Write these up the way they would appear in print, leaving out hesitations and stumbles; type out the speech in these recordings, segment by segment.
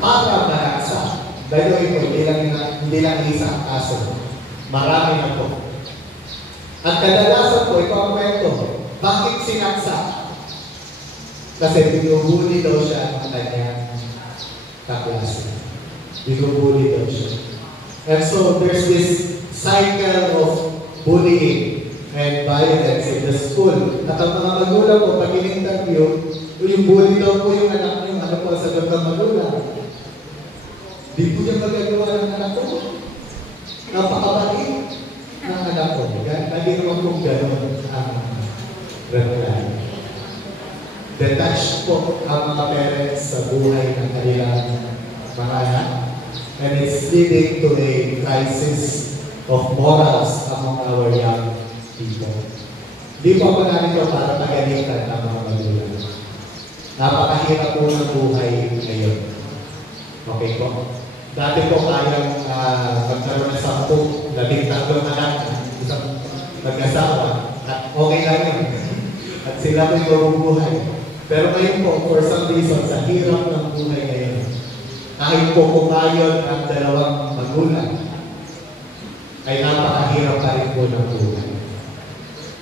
para manaksa. By the way po, hindi lang isang kaso. Marami na po. At kadalasan po, ito ang kwento. Bakit sinaksa? Kasi binubuli daw siya ng kanyang kaklase. Binubuli daw siya. And so, there's this cycle of bullying and violence in the school. At ang mga magulang po, pag in-interview, yung bully daw po yung anak niyo, ano po sa ng magulang. Di po niya magagawa ng anak ko. Napakabait ng anak ko. Lagi naman kong gano'n ang reply. Detached po ang mga parents sa buhay ng kanilang mga anak. And it's leading to a crisis of morals among our young people. Di po ako narito para pagalitan ng mga magulang. Napakahirap po ng buhay ngayon. Okay po? Dati po kayang magkaroon ng 10, 13 anak, isang mag-asawa, at okay lang yun. At sila po'y mabubuhay. Pero ngayon po, for some reason, sa hirap ng buhay ngayon, kahit po kumayon ang dalawang magulang, ay napakahirap pa rin po ng buhay.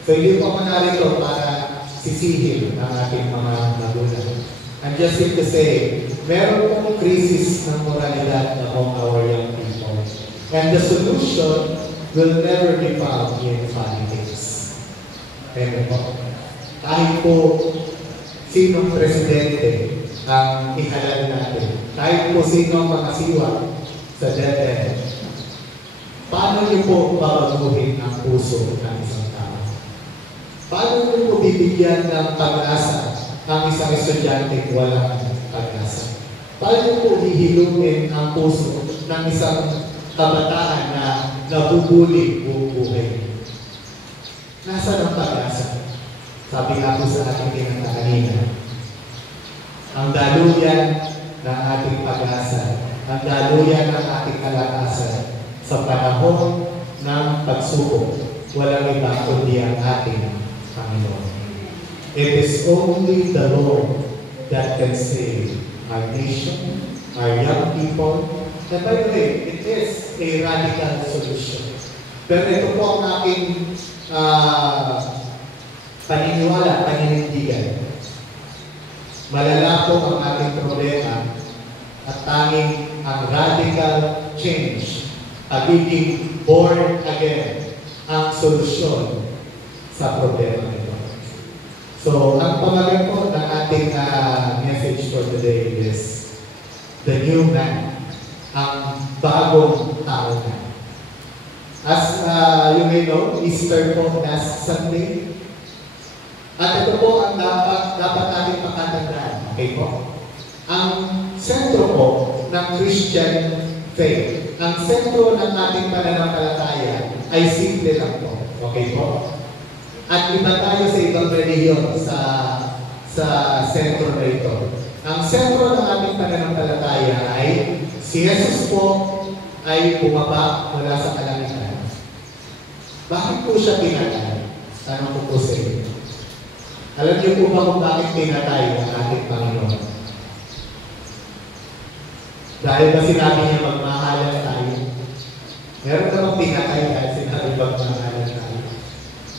So hindi po ako narito para sisihin ang ating mga magulang. I'm just here to say, meron pong krisis ng moralidad among our young people. And the solution will never be found in politics. Pero po, kahit po sinong presidente ang ihalal natin, kahit po sinong makasiwa sa DepEd, paano niyo po babaguhin ang puso ng isang tao? Paano niyo po bibigyan ng pag-asa ang isang estudyante walang pag-asa? Paano niyo po hihilumin ang puso ng isang kabataan na nabubuli buong buhay? Nasaan ang pag-asa? Sabi nga po sa ating kinanta kanina, ang daluyan ng ating pag-asa, ang daluyan ng ating kalakasan sa panahon ng pagsubok, walang iba kundi ang ating Panginoon. It is only the Lord that can save our nation, our young people. And by the way, it is a radical solution. Pero ito po ang aking paniniwala, paninindigan. Malala po ang ating problema at tanging ang radical change, pagiging born again, ang solusyon sa problema nito. So, ang pamagat po ng ating message for today is the new man, ang bagong tao na. As you may know, Easter po last Sunday. At ito po ang dapat natin pakatandaan. Okay po? Ang sentro po ng Christian faith, ang sentro ng ating pananampalataya ay simple lang po. Okay po? At iba tayo sa ibang reliyon sa sentro na ito. Ang sentro ng ating pananampalataya ay si Jesus po ay bumaba mula sa kalangitan. Bakit po siya pinatay? Tanong ko po sa inyo. Alam niyo po ba kung bakit pinatay ang ating Panginoon? Dahil ba sinabi niya magmahalan tayo? Meron ka bang pinatay dahil sinabi magmahalan tayo?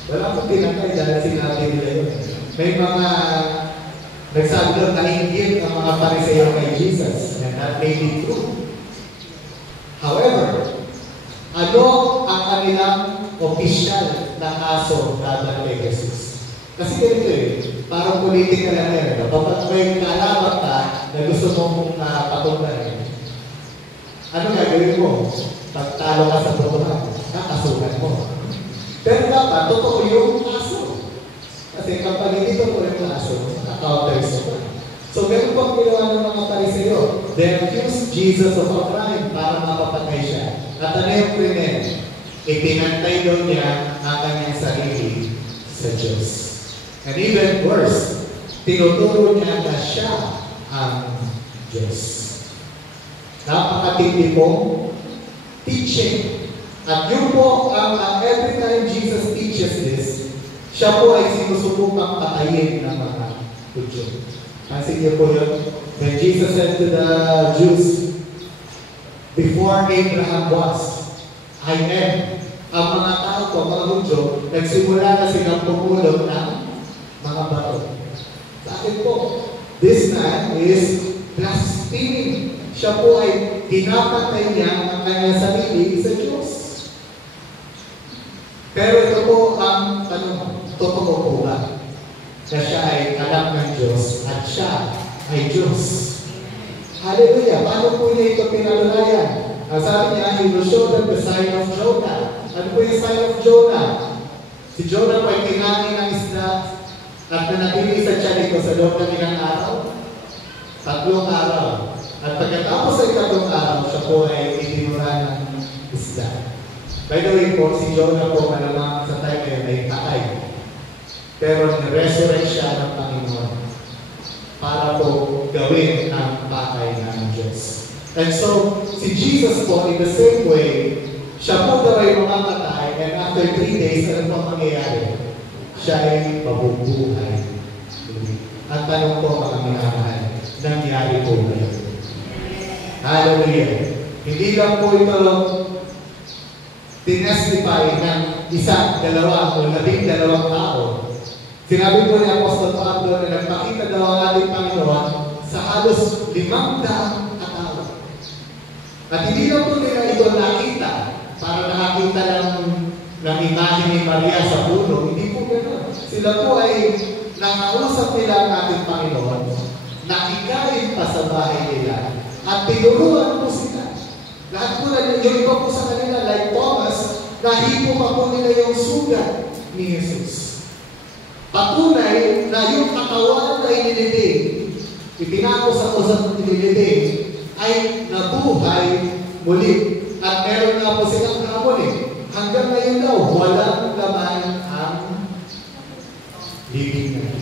Wala pong pinatay dahil sinabi nila yun. May mga nagsabi doon, nainggit ang mga Pariseo kay Jesus, and that may be true. However, ano ang kanilang opisyal na kaso laban kay Jesus? Kasi ganito parang politika lang yan. Kapag may kalaban ka na gusto mong patunay, ano gagawin mo? Pagtalo ka sa botohan, kakasukan mo. Pero dapat, totoo yung kaso. Kasi kapag hindi totoo yung kaso, counter mo. So, meron pang ginawa ng mga Pariseo. They accused Jesus of a crime para mapapatay siya. At ano yung krimen? Ipinantay daw niya ang kanyang sarili sa Diyos. And even worse, tinuturo niya na siya ang Diyos. Napakatindi pong teaching. At yun po, every time Jesus teaches this, siya po ay sinusubukang patayin ng mga Hudyo. Pansin niyo po yun? When Jesus said to the Jews, before Abraham was, I am. Ang mga tao ko, mga Hudyo, nagsimula na silang pumulong ng mga bato. Bakit po? This man is blaspheming. Siya po ay pinapatay niya ang kanyang sarili sa Diyos. Pero ito po ang tanong, totoo po ba? Na siya ay anak ng Diyos at siya ay Diyos. Hallelujah! Paano po niya ito pinalalayan? Ang sabi niya, he will show them the sign of Jonah. Ano po yung sign of Jonah? Si Jonah po ay kinain ng isda at nanatili sa tiyan ito sa loob ng ilang araw? 3 araw. At pagkatapos ay 3 araw, siya po ay itinura ng isda. By the way po, si Jonah po malamang sa time ngayon ay patay. Pero niresurrect siya ng Panginoon para po gawin ang patay ng Diyos. And so, si Jesus po, in the same way, siya po daw ay mamamatay, and after 3 days, ano po mangyayari? Siya ay mabubuhay. At tanong po, mga minamahal, nangyari po ba yun? Hallelujah! Hindi lang po ito tinestify ng 1, 2, o 12 tao. Sinabi po ni Apostol Pablo na nagpakita daw ang ating Panginoon sa halos 500 katao. At hindi lang po nila ito nakita para nakakita ng imahe ni Maria sa puno. Hindi po gano'n. Sila po ay nakausap nila ang ating Panginoon, nakikain pa sa bahay nila, at tinuruan po sila. Lahat po na yung iba po sa kanila, like Thomas, nahipo pa po nila yung sugat ni Jesus. Patunay na yung katawan na inilibing, ipinako sa usap ng inilibing, ay nabuhay muli. At meron nga po silang hamon eh. Hanggang ngayon daw, walang laman ang libing na.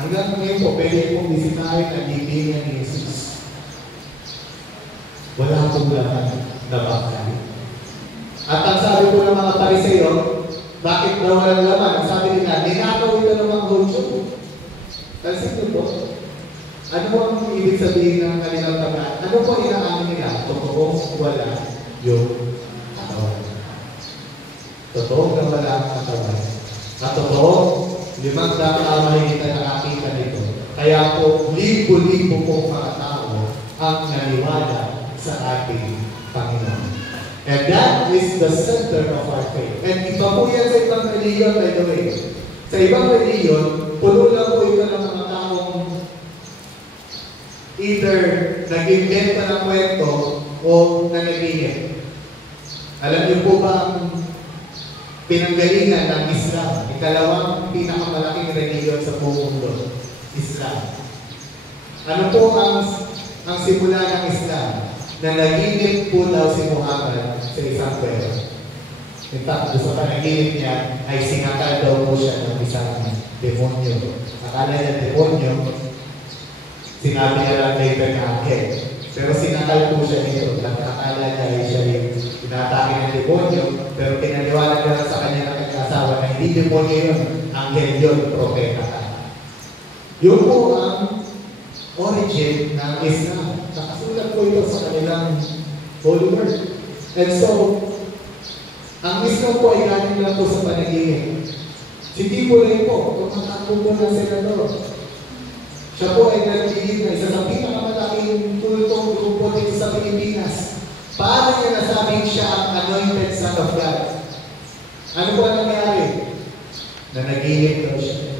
Hanggang ngayon po, pwede pong bisitahin ang libingan ni Jesus. Wala pong laman na bakal. At ang sabi po ng mga Pariseo, bakit daw walang laman? Ang sabi nila, ninakaw ito ng mga Hudyo. Kasi ito po, ano po ang ibig sabihin ng kanilang pagkain? Ano po inaamin nila? Totoo wala yung katawan. Totoo na wala ang katawan. At totoo, 5 tama kita nakakita nito. Kaya po, libo-libo pong mga tao ang naniwala sa ating Panginoon. And that is the center of our faith. And iba po yan sa ibang reliyon, by the way. Sa ibang reliyon, puno lang po ito ng mga taong either nag-inventa ng kwento o nanagigit. Alam niyo po ba ang pinanggalingan ng Islam? Ikalawang pinakamalaking reliyon sa buong mundo, Islam. Ano po ang simula ng Islam? Na naginip po daw si Muhammad sa isang kwento. In fact, sa panaginip niya ay sinakal daw po siya ng isang demonyo. Akala niya demonyo, sinabi niya lang later na anghel. Pero sinakal po siya nito. Akala niya ay siya yung tinatake ng demonyo, pero pinaniwala niya sa kanya ng kanyang asawa na hindi demonyo yun, anghel yun, propeta. Yun po ang origin ng Islam. Nakasulat po ito sa kanilang holy word. And so, ang Islam po ay galing lang po sa panaginip. Si Timo rin po, tumatakbo po ng senador. Siya po ay nagiging na isa sa pinakamalaking kultong grupo dito sa Pilipinas. Paano niya nasabing siya ang anointed son of God? Ano po ang nangyari? Na naginip daw siya.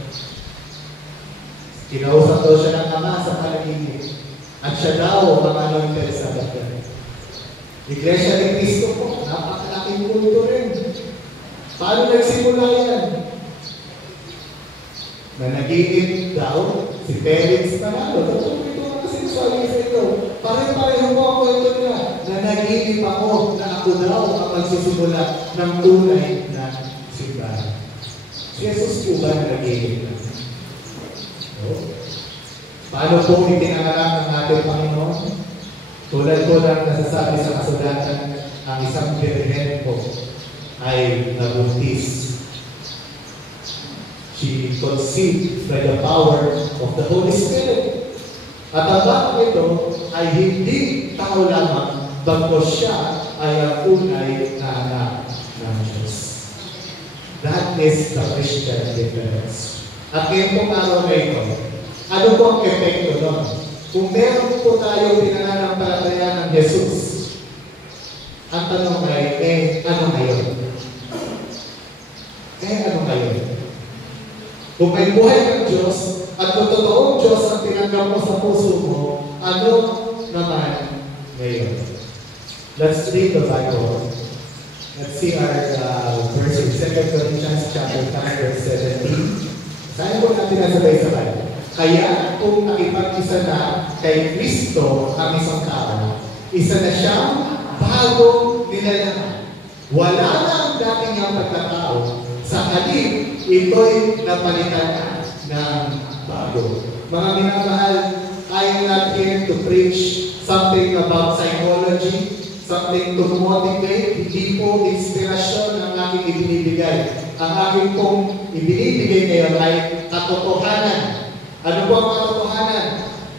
Kinausap daw siya ng ama sa panaginip. At siya daw ang anointed son of God. Iglesia ni Cristo po, napakalaking kulto rin. Paano nagsimula yan? Na naginip daw si Felix Manalo. Totoo ito ang kasinsuali sa ito. Pare-pareho po ako ito niya. Na naginip ako na ako daw ang magsusimula ng tunay na simbahan. Si Jesus po ba na naginip na? No? Paano po ipinanganak ng ating Panginoon? Tulad po lang nasasabi sa kasulatan, ang isang birhen po ay nabuntis. She conceived by the power of the Holy Spirit. At ang bagong ito ay hindi tao lamang, bagos siya ay ang tunay na anak ng Diyos. That is the Christian difference. At ngayon pong araw na ito, ano po ang epekto doon? Kung meron po tayo pinananampalataya ng Jesus, ang tanong ay, ano ngayon? Ano ngayon? Kung may buhay ng Diyos, at kung totoong Diyos ang tinanggap mo sa puso mo, ano naman ngayon? Let's read the Bible. Let's see our verse in 2 Corinthians chapter 5, verse 17. Saan po natin nasabay-sabay? Kaya kung nakipag-isa na kay Kristo ang isang tao, isa na siyang bagong nilalang. Wala na ang dating ang pagkatao. Sa halip, ito'y napalitan ng bago. Mga minamahal, I am not here to preach something about psychology, something to motivate. Hindi po inspirasyon ang aking ibinibigay. Ang aking pong ibinibigay ngayon ay katotohanan. Ano po ang katotohanan?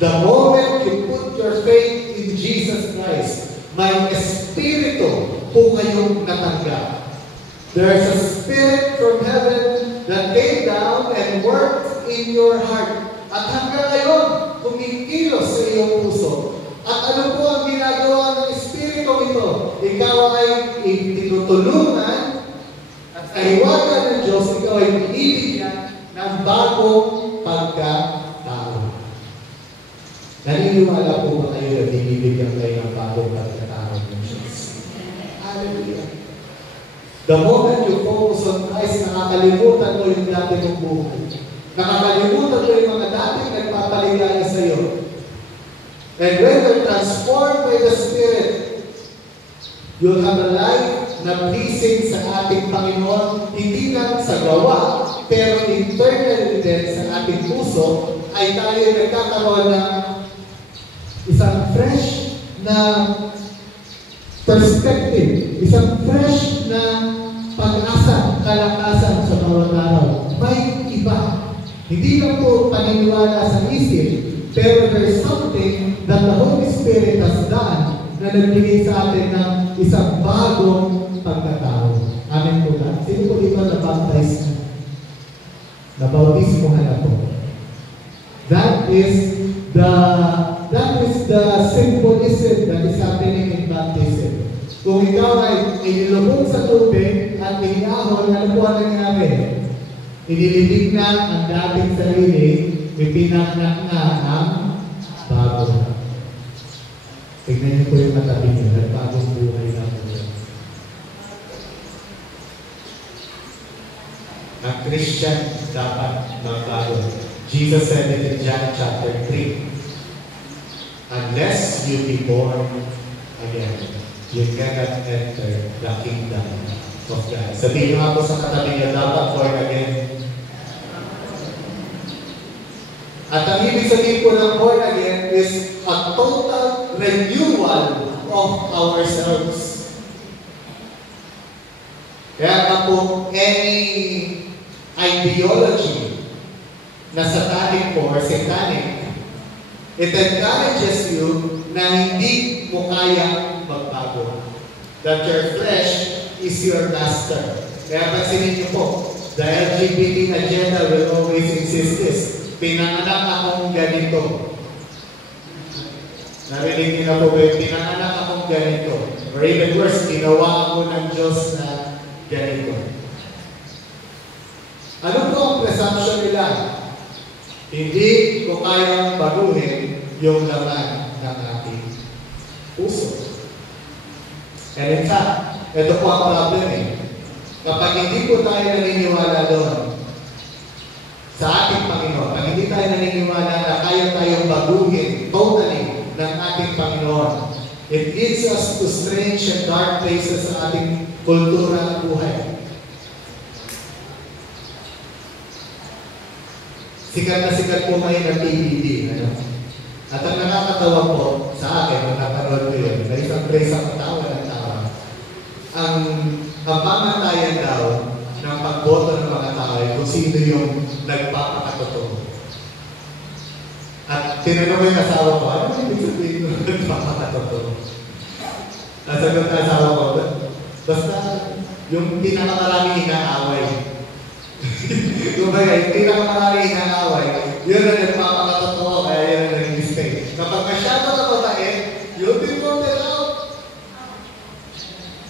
The moment you put your faith in Jesus Christ, may espiritu po kayong natanggap. There is a spirit from heaven that came down and worked in your heart. At hanggang ngayon, kumikilos sa iyong puso. At ano po ang ginagawa ng espiritu ito? Ikaw ay tinutulungan at kaiwanan ng Diyos, ikaw ay binibigyan ng bagong pagkatao. Naniniwala po ba kayo na binibigyan kayo ng bagong pagkatao ng Diyos? Hallelujah. The moment you focus on Christ, nakakalimutan mo yung dati mong buhay. Nakakalimutan mo yung mga dating nagpapaligaya sa iyo. And when you're transformed by the Spirit, you'll have a life na pleasing sa ating Panginoon, hindi lang sa gawa, pero internally din sa ating puso, ay tayo nagkakaroon ng isang fresh na perspective, isang fresh na pag-asa, kalakasan sa bawat araw. May iba. Hindi lang po paniniwala sa isip, pero there's something that the Holy Spirit has done na nagbigay sa atin ng isang bagong pagkatao. Amen po ba? Sino po dito na-baptize na? Na-bautismohan na po. That is the symbolism that is happening in baptism. Kung ikaw ay inilubog sa tubig at inahon, ano po ang nangyari? Inilibig na ang dating sarili, ipinanak na ang bago. Tignan niyo po yung katabi niyo, nagbagong buhay na po. Ang Christian dapat magbago. Jesus said it in John chapter 3. Unless you be born again, you cannot enter the kingdom of God. Sabihin niyo nga po sa katabi niyo, dapat born again. At ang ibig sabihin po ng born again is a total renewal of ourselves. Kaya nga po, any ideology na satanic po or satanic, it encourages you na hindi mo kaya magbago. That your flesh is your master. Kaya pansinin niyo po, the LGBT agenda will always insist this. Pinanganak akong ganito. Narinig niyo na po ba, pinanganak akong ganito. Or even worse, ginawa ako ng Diyos na ganito. Ano po ang presumption nila? Hindi ko kayang baguhin yung laman ng ating puso. And in fact, ito po ang problem eh. Kapag hindi po tayo naniniwala doon sa ating Panginoon, pag hindi tayo naniniwala na kaya tayong baguhin totally ng ating Panginoon, it leads us to strange and dark places sa ating kultura at buhay. Sikat na sikat po ngayon ang PBB. Ano? At ang nakakatawa po sa akin, nung napanood ko yun, na isang place ang tawa ng tawa. Ang pamatayan daw ng pagboto ng mga tao ay kung sino yung nagpapakatotoo. At tinanong ko yung asawa ko, ano yung ibig sabihin ko nagpapakatotoo? Nasagot na asawa ko, basta yung pinakamaraming inaaway. Yung pinakamaraming inaaway, yun ang nagpapakatotoo, kaya yun ang nag-mistake. Kapag masyado na mabait, yun din mo out.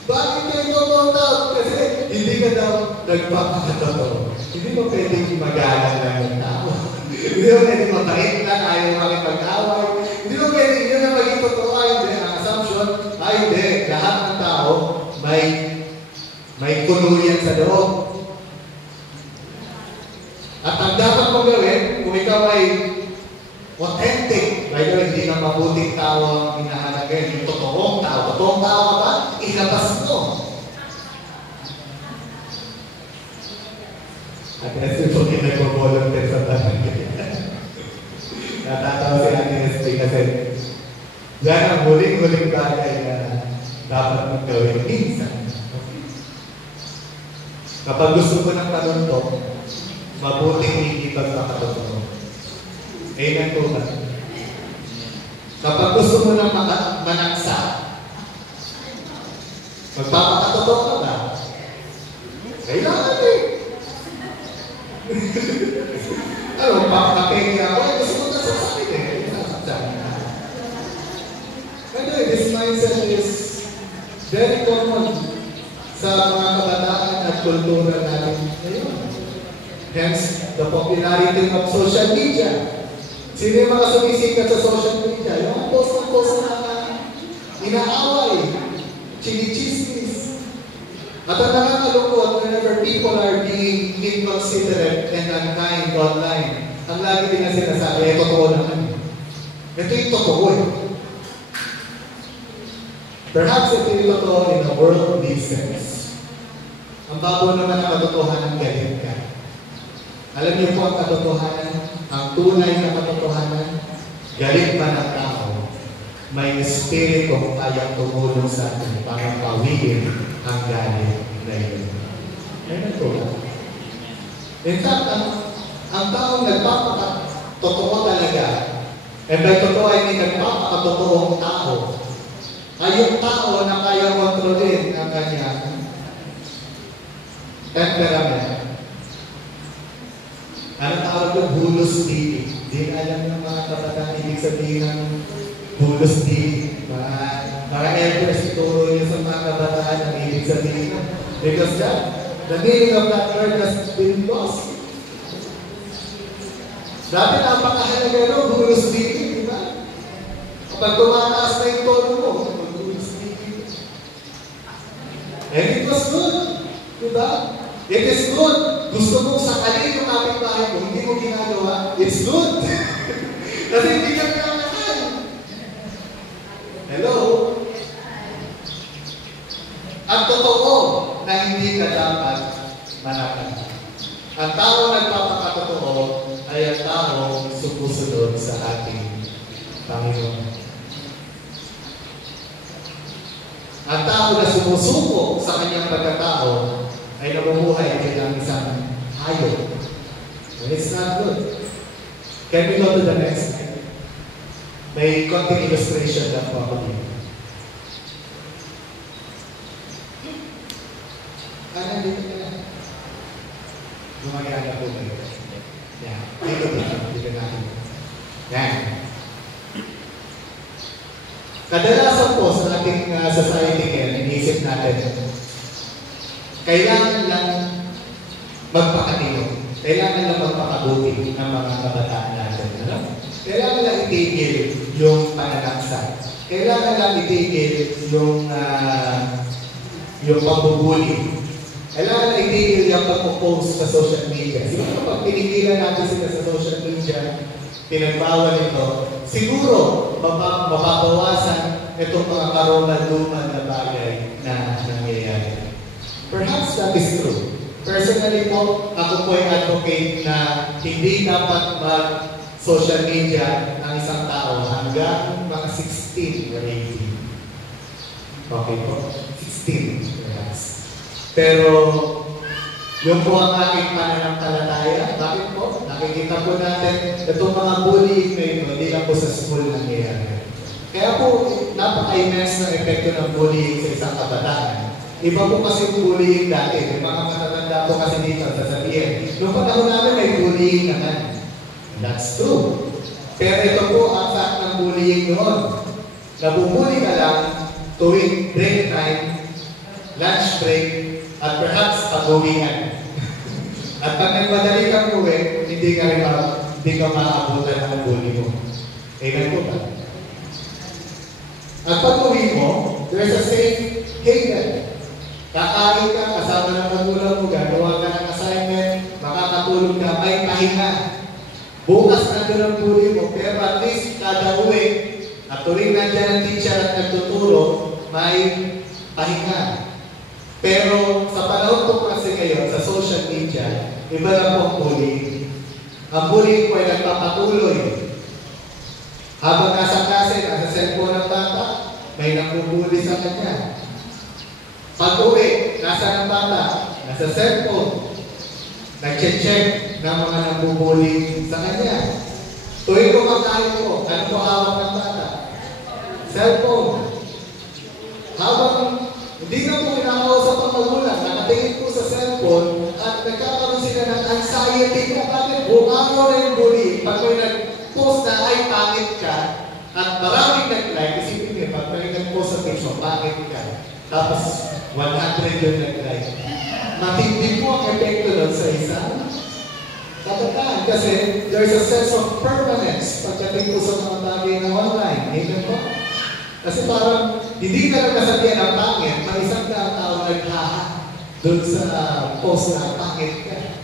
Bakit kayo vote out? Kasi hindi ka daw nagpapakatotoo. Hindi mo pwedeng magalang lang yung tao. Hindi mo pwedeng mabait lang, ayaw makipag-away. Hindi mo pwedeng yun na maging totoo. Hindi, ang assumption, hindi. Lahat ng tao may kuluyan sa loob. At ang dapat mong gawin, kung ikaw ay authentic, by the way, hindi na mabuting tao ang hinahanap ngayon, yung totoong tao. Totoong tao ka ba? Ilabas mo. At kasi po kinag-volunteer sa barangay. Natatawa si Ate Nesty kasi yan ang huling-huling bagay na dapat mong gawin minsan. Kapag gusto ko ng taluntok, mabuting hindi pagpakatotoo. Amen po ba? Kapag gusto mo ng manaksa, magpapakatotoo ka ba? Kailangan eh. Ano, pakapenge ako, gusto mo na sasakit eh. Anyway, this mindset is very common sa mga kabataan at kultura natin ngayon. Hence, the popularity of social media. Sino yung mga sumisikat sa social media? Yung post na inaaway, chinichismis. At ang nakakalungkot, whenever people are being inconsiderate and unkind online, ang lagi din na sinasabi, totoo naman. Ito yung totoo eh. Perhaps ito yung totoo in a worldly sense. Ang babo naman ang katotohanan ng galit ka. Alam niyo po ang katotohanan, ang tunay na katotohanan, galit man ang tao, may espiritu kayang tumulong sa atin para pawigin ang galit na yun. Amen po. In fact, ang taong nagpapakatotoo talaga, and by totoo ay may nagpapakatotoong tao, ay yung tao na kaya kontrolin ang kanyang temperament. Ano tawag doon? Hulos dili. Di alam ng mga kabataan ibig sabihin ng hulos dili. Para Everest ituro niyo sa mga kabataan ang ibig sabihin. Because the meaning of that word has been lost. Dati napakahalaga no, hulos dili, di ba? Kapag tumataas na yung tono mo, hulos dili. And it was good. Di ba? It is good. Gusto mong sakalin yung kapitbahay mo, hindi mo ginagawa, it's good. Kasi hindi ka pinangakan. Hello? Ang totoo na hindi ka dapat manakan. Ang tao nagpapakatotoo ay ang tao sumusunod sa ating Panginoon. Ang tao na sumusuko sa kanyang pagkatao ay namumuhay bilang isang hayop. And it's not good. Can we go to the next slide? May konting illustration lang po ako dito. Dito na. Gumagana po kayo. Yan. Dito natin. Yan. Kadalasan po sa ating society ngayon, iniisip natin, kailangan lang magpakatino. Kailangan lang magpakabuti ng mga kabataan natin. Ano? Kailangan lang itigil yung pananaksa. Kailangan lang itigil yung pambubuli. Kailangan lang itigil yung pag-post sa social media. Siguro pag tinigilan natin sila sa social media, pinagbawal ito, siguro mapabawasan itong mga karumal-dumal na bagay na nangyayari. Perhaps that is true. Personally po, ako po ay advocate na hindi dapat mag-social media ang isang tao hanggang mga 16 or 18. Okay po? 16 perhaps. Pero Yung po ang aking pananampalataya. Bakit po? Nakikita po natin itong mga bullying na ito, hindi lang po sa school nangyayari. Kaya po, napaka-immense ng epekto ng bullying sa isang kabataan. Iba po kasi yung bullying dati. May mga matatanda po kasi dito, sasabihin. Noong panahon namin may bullying naman. That's true. Pero ito po ang fact ng bullying noon. Nabubuli ka lang tuwing break time, lunch break, at perhaps pag-uwian. At pag nagmadali kang uwi, hindi ka maabutan ng bully mo. Ganyan po ba? At pag uwi mo, there's a safe haven. Kakain ka, kasama ng magulang mo, gagawa ka ng assignment, makakatulog ka, may pahinga. Bukas na doon ang bully mo, pero at least kada uwi, at tuwing nandiyan ang teacher at nagtuturo, may pahinga. Pero sa panahon po kasi ngayon, sa social media, iba na po ang bullying. Ang bullying po ay nagpapatuloy. Habang nasa klase, nasa cellphone ng bata, may nambubuli sa kanya. Pag uwi, nasa ng bata, nasa cellphone, nag-check ng mga nambubuli sa kanya. Tuwing kumakain po, ano po hawak ng bata? Cellphone. Habang hindi na po kinakausap ang magulang, nakatingin po sa cellphone at nagkakaroon sila ng anxiety po. Bakit? Bumagaw na yung bully. Pag may nag-post na, ay pangit ka, at maraming nag-like, isipin niyo, pag may nag-post sa page mo, pangit ka, tapos 100 yung nag-like. Matindi po ang epekto doon sa isang kabataan. Kasi there's a sense of permanence pagdating po sa mga bagay na online. Amen po? Kasi parang hindi ka nagkasabihan ang pangit, may isang tao naghaha doon sa post na pangit ka.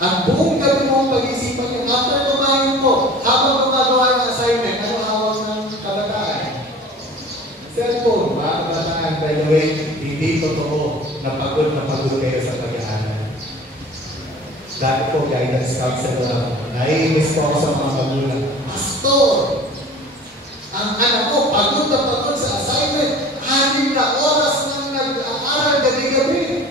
Ang buong gabi mo ang pag-isipan yung after kumain po, habang gumagawa ng assignment, ano hawak ng kabataan? Cellphone, mga kabataan, by the way, hindi totoo na pagod kayo sa pag-aaral. Dati po, guidance counselor ako. Naiinis po ako sa mga magulang. Pastor! Ang anak ko, pagod na pagod sa assignment. 6 na oras nang nag-aaral gabi-gabi.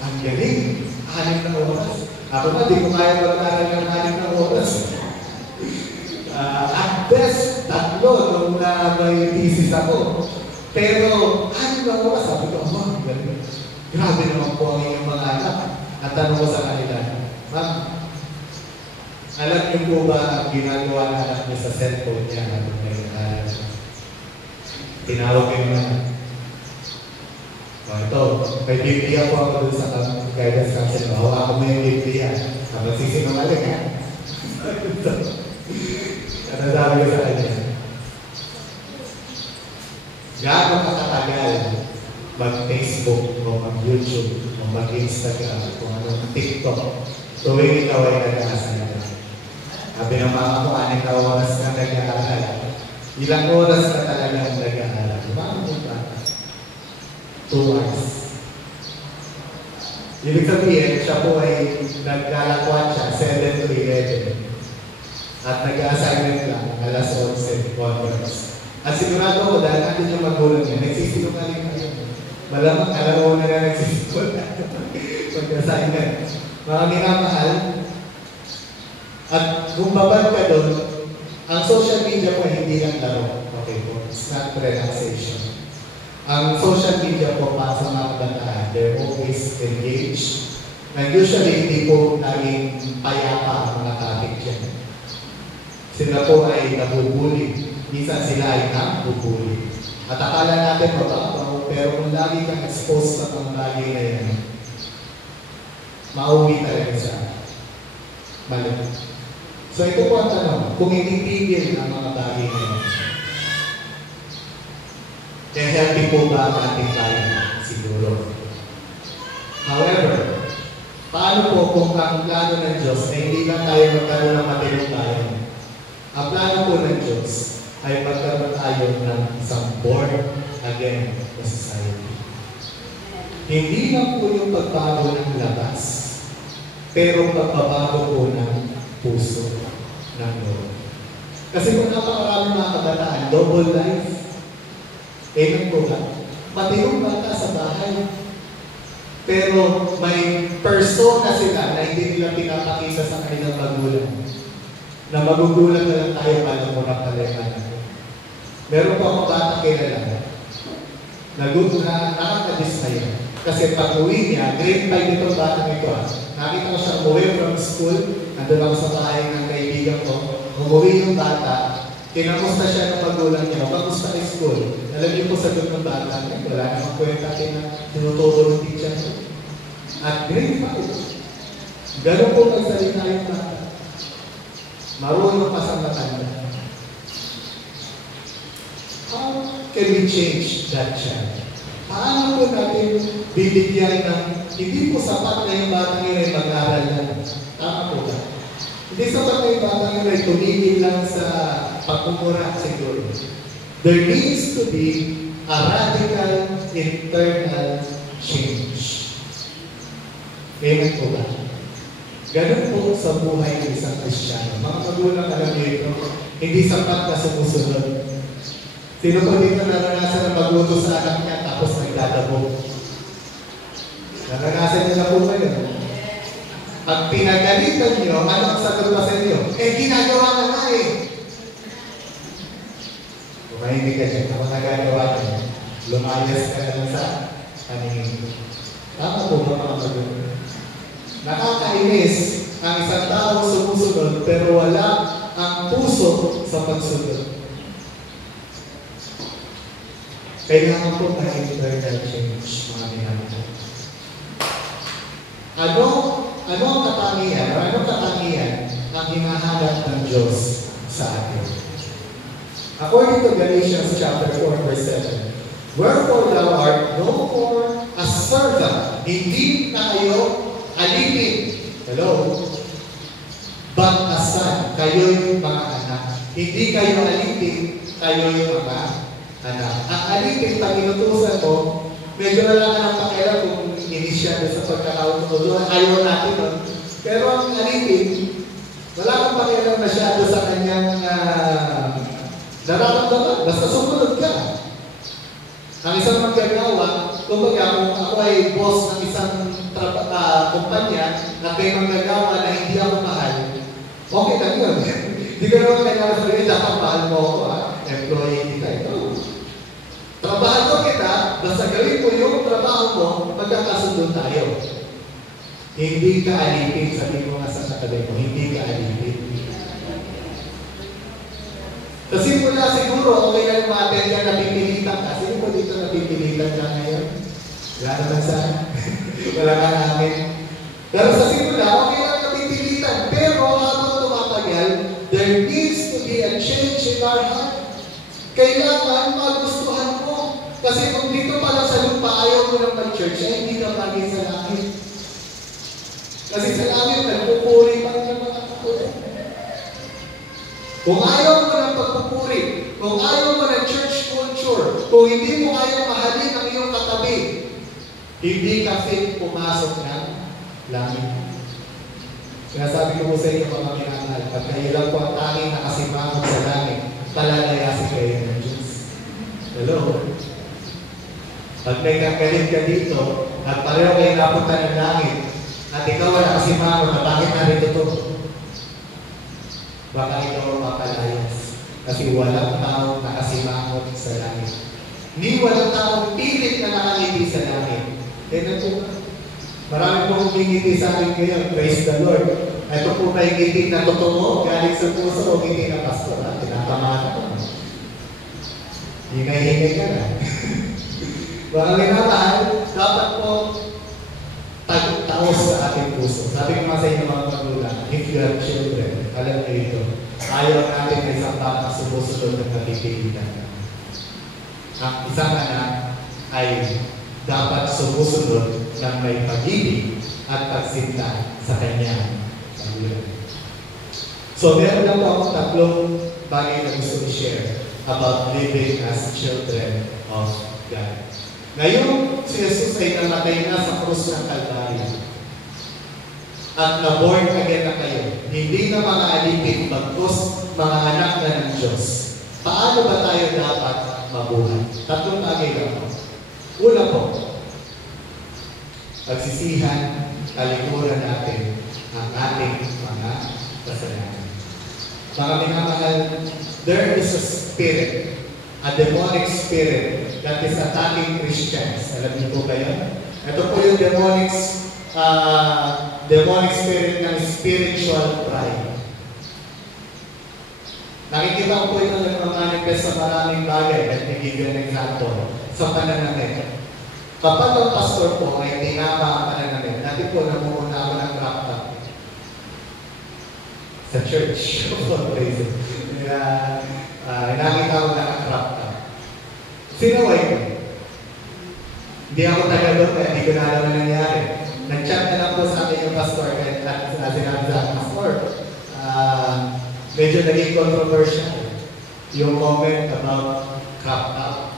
Ang galing. 6 na oras. Ako na, di ko kaya mag-aaral ng 6 na oras. At best, 3 nung may thesis ako. Pero, 6 na oras. Sabi ko, galing. Grabe naman po ang inyong mga anak. At tanong ko sa kanila, Ma'am, alam niyo po ba ang ginagawa ng anak niyo sa cellphone niya habang may tinawag kayo naman? Ito, may Biblia po ako doon sa guidance counselor. Hawakan mo yung Biblia. Habang sisinungaling, ha? Ano sabi ko sa kanya? Gano'n kakatagal mag-Facebook o mag-YouTube o mag-Instagram o anong TikTok tuwing ikaw ay nag-aaral. Sabi ng mama mo, 6 na oras na nag-aaral. Ilang oras ka talaga nag-aaral? Mama mo ba? 2 hours. Ibig sabihin, siya po ay nagkalakwat siya, 7 to 11. At nag-assignment lang, alas 11 onwards. At sigurado ko, dahil natin yung magulang niya, nagsisinungaling na yun. Malamang alam na nagsisinungaling mag-assignment. Mga minamahal, at kung babad ka doon, ang social media po hindi lang laro. Okay po, it's not relaxation. Ang social media po para sa mga kabataan, they're always engaged. And usually, hindi po naging payapa ang mga topic dyan. Sila po ay nabubuli. Minsan sila ay nabubuli. At akala natin mababaw, pero kung lagi kang exposed sa mga bagay na yan, mauwi talaga sa mali. So ito po ang tanong, kung itigil ang mga bagay na yan, kaya healthy po ba ang ating tayo? Siguro. However, paano po kung ang plano ng Diyos ay hindi lang tayo magkaroon ng matinong tayo? Ang plano po ng Diyos ay magkaroon tayo ng isang born again na society. Hindi lang po yung pagbago ng labas, pero pagbabago po ng puso ng Lord. Kasi kung napakarami mga kabataan, double life, amen po ba? matinong bata sa bahay. Pero may persona sila na hindi nila pinapakita sa kanilang magulang. Na magugulang na lang tayo pala mo na pala yung anak. Meron pa akong bata kilala. Nakakadismaya. Kasi pag uwi niya, grade 5 itong bata nito. Nakita ko siya umuwi from school. Nandun ako sa bahay ng kaibigan ko. Umuwi yung bata. Kinamusta siya ng magulang niya. Kamusta kay school? Alam niyo po sagot ng bata. Wala namang kwenta tinuturo ng teacher. At grade 5. Ganun po magsalita yung bata. Marunong pa sa matanda. How can we change that child? Paano po natin bibigyan ng hindi po sapat na yung batang yun ay mag-aral lang? Tama po ba? Hindi sapat na yung batang yun ay tumigil lang sa pagmumura siguro. There needs to be a radical internal change. Amen po ba? Ganun po sa buhay ng isang Kristiyano. Mga magulang alam niyo ito, hindi sapat na sumusunod. Sino po dito naranasan na magluto sa anak niya tapos nagdadabog? Naranasan niyo na po ba yun? Pag pinagalitan niyo, ano ang sagot pa sa inyo? Ginagawa na nga eh. Kumahindi ka siya. Ako nagagawa niyo. Lumayas ka na lang sa kaningin. Tama po ba mga magulang? Nakakainis ang isang tao sumusunod pero wala ang puso sa pagsunod. Kailangan po na internal change, mga minamahal. Ano ang katangian ang hinahanap ng Diyos sa atin? According to Galatians chapter 4, verse 7, wherefore thou art no more a servant, hindi na kayo alipin. Hello? But a son, kayo yung mga anak. Hindi kayo alipin, kayo yung mga anak. Ang alipin, pag inutusan mo, medyo wala ka ng pakialam kung inisya sa pagkakaunod. Ayaw natin nun. Pero ang alipin, wala kang pakialam masyado sa kanyang nararamdaman. Basta sumunod ka. Ang isang manggagawa, kumbaga kung ako ay boss ng isang kumpanya na may manggagawa na hindi ako mahal, okay lang yun. Hindi ka naman kailangan sabihin, dapat mahal mo ako, employee kita ito. Trabahan ko kita, basta gawin mo yung trabaho mo, magkakasundo tayo. Hindi ka alipin, sabi mo nga sa katabi mo, hindi ka alipin. Kasi mula siguro, okay lang ma-attend ka, napipilitan ka. Sino mo dito napipilitan ka ngayon? Wala naman sana. Wala ka namin. Pero sa simula, okay lang napipilitan. Pero habang tumatagal, there needs to be a change in our heart. Kailangan magustuhan mo. Kasi kung dito pala sa lupa, ayaw mo ng mag-church, ay hindi ka bagay sa langit. Kasi sa langit, nagpupuri pa rin ng mga kapatid. Kung ayaw mo ng pagpupuri, kung ayaw mo ng church culture, kung hindi mo ayaw mahalin ang iyong katabi, hindi ka fit pumasok ng langit. Kaya sabi ko po sa inyo mga minamahal, pag nailang po ang tanging nakasimangot sa langit, palalayasin kayo ng Diyos. Hello? Pag may kakalit ka dito, at pareho kayo napunta ng langit, at ikaw ay nakasimangot na bakit narito ito? Baka ikaw mapalayas. Kasi walang taong nakasimangot sa langit. Ni walang taong pilit na nakangiti sa langit. Kaya po, marami pong humingiti sa akin ngayon. Praise the Lord. Ito po may ngiti na totoo, galing sa puso o ngiti na pastor. Tinatamaan ko. Hingay-hingay ka na. Mga minamahal, dapat po taos sa ating puso. Sabi ko nga sa inyo mga magulang, if you have children, alam niyo ito, ayaw natin na isang bata sumusunod ng napipilitan. Ang isang anak ay dapat sumusunod ng may pag-ibig at pagsinta sa kanya magulang. So, meron lang po akong tatlong bagay na gusto i-share about living as children of God. Ngayon, si Jesus ay namatay na sa krus ng Kalbaryo. At na-born again na kayo. Hindi na mga alipin, bagkus mga anak na ng Diyos. Paano ba tayo dapat mabuhay? Tatlong bagay lang po. Una po, pagsisihan, kalikuran natin ang ating mga kasalanan. Mga minamahal, there is a spirit, a demonic spirit that is attacking Christians. Alam niyo po ba yan? Ito po yung demonic spirit ng spiritual pride. Nakikita ko po ito nagmamanifest sa maraming bagay at nagiging ng example sa pananamit. Kapag ang pastor po ay tinama ang pananamit, natin po namumuna ako ng crop top sa church. Nakita ko na ng crop top. Sinaway ko. Hindi ako taga doon kaya hindi ko na alam na nangyari. Nag-chat na lang po sa akin yung pastor kahit sinabi sa pastor. Medyo naging controversial yung comment about crop top.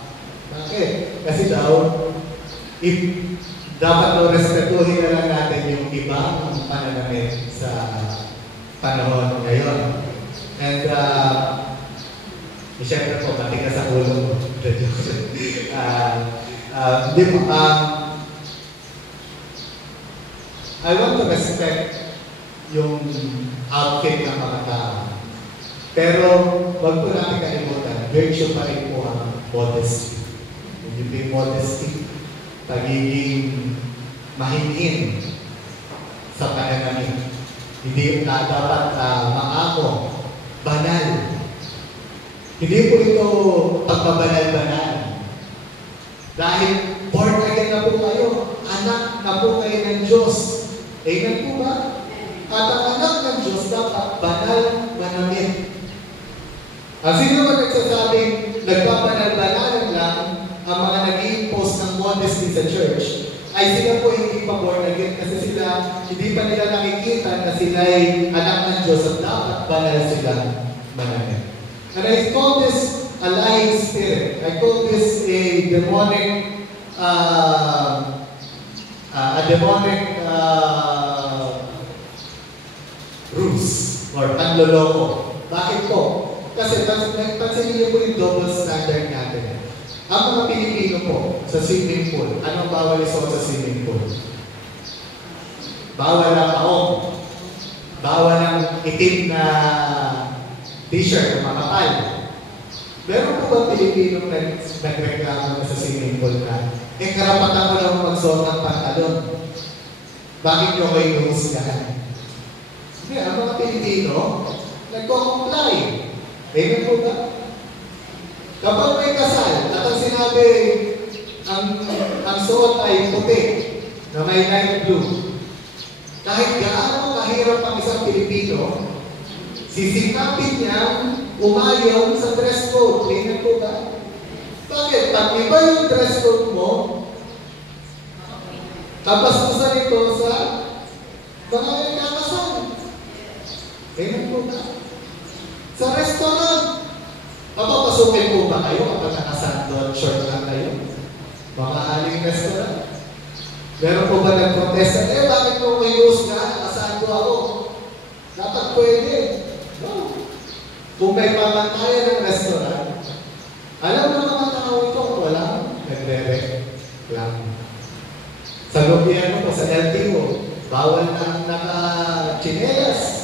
Bakit? Kasi daw, dapat daw respetuhin na lang natin yung ibang pananamit sa panahon ngayon. And, siyempre po, matigas ang ulo ko. I want to respect yung outfit ng mga tao. Pero, wag po natin kalimutan, virtue pa rin po ang modesty. Hindi modesty, pagiging mahingin sa pananamit. Hindi dapat maamo, banal. Hindi po ito pagbabanal-banal. Dahil born again na po kayo, anak na po kayo ng Diyos. Amen po ba? At ang anak ng Diyos dapat banal, manamit. Ang sino ba nagsasabing nagbabanal-banalan lang ang mga nag-i-impose ng modesty sa church, ay sila po hindi pa born again kasi sila, hindi pa nila nakikita na sila ay anak ng Diyos at dapat banal sila manamit. And I call this a lying spirit. I call this a demonic ruse or panloloko. Bakit po? Kasi pansinin niyo po yung double standard natin. Ang mga Pilipino po sa swimming pool, anong bawal isuot sa swimming pool? Bawal ang paong. Bawal ang itim na t-shirt o makapal. Meron po ba Pilipino nagreklamo na sa swimming pool na karapatan ko lang magsuot ng pantalon? Bakit nyo kayo inuhusgahan? Hindi, ang mga Pilipino nagko-comply. Amen po ba? Kapag may kasal, at ang sinabi, ang suot ay puti, na may light blue, kahit gaano kahirap ang isang Pilipino, sisikapin niya umayaw sa dress code. Amen po ba? Bakit? Pag iba yung dress code mo, kabastusan ito sa mga kakasal. Amen po ba? Sa restaurant, papapasukin po ba kayo kapag nakasando at short lang kayo? Makahaling restaurant. Meron po ba nag-protest? Bakit po may use nga? Nakasando ako. Dapat pwede. No. Kung may pamantayan ng restaurant, alam mo mga tao ito, walang nagre-reklamo. Sa gobyerno po, sa LTO, bawal na naka-chinelas.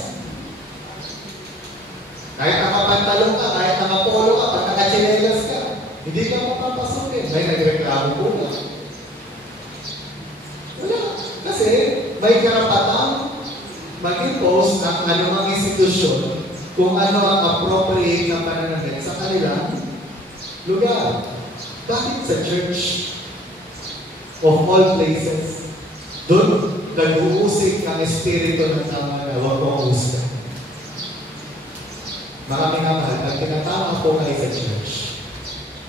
Kahit nakapantalong ka, kahit nakapolo ka, pag nakachinelas ka, hindi ka mapapasukin. May nagreklamo po na. Wala. Kasi may karapatang mag-impose ng anumang institusyon kung ano ang appropriate na pananamit sa kanilang lugar. Bakit sa church of all places, doon nag-uusig ang espiritu ng tama na huwag mong husga? Maraming mahal, pag tinatama po kayo sa church,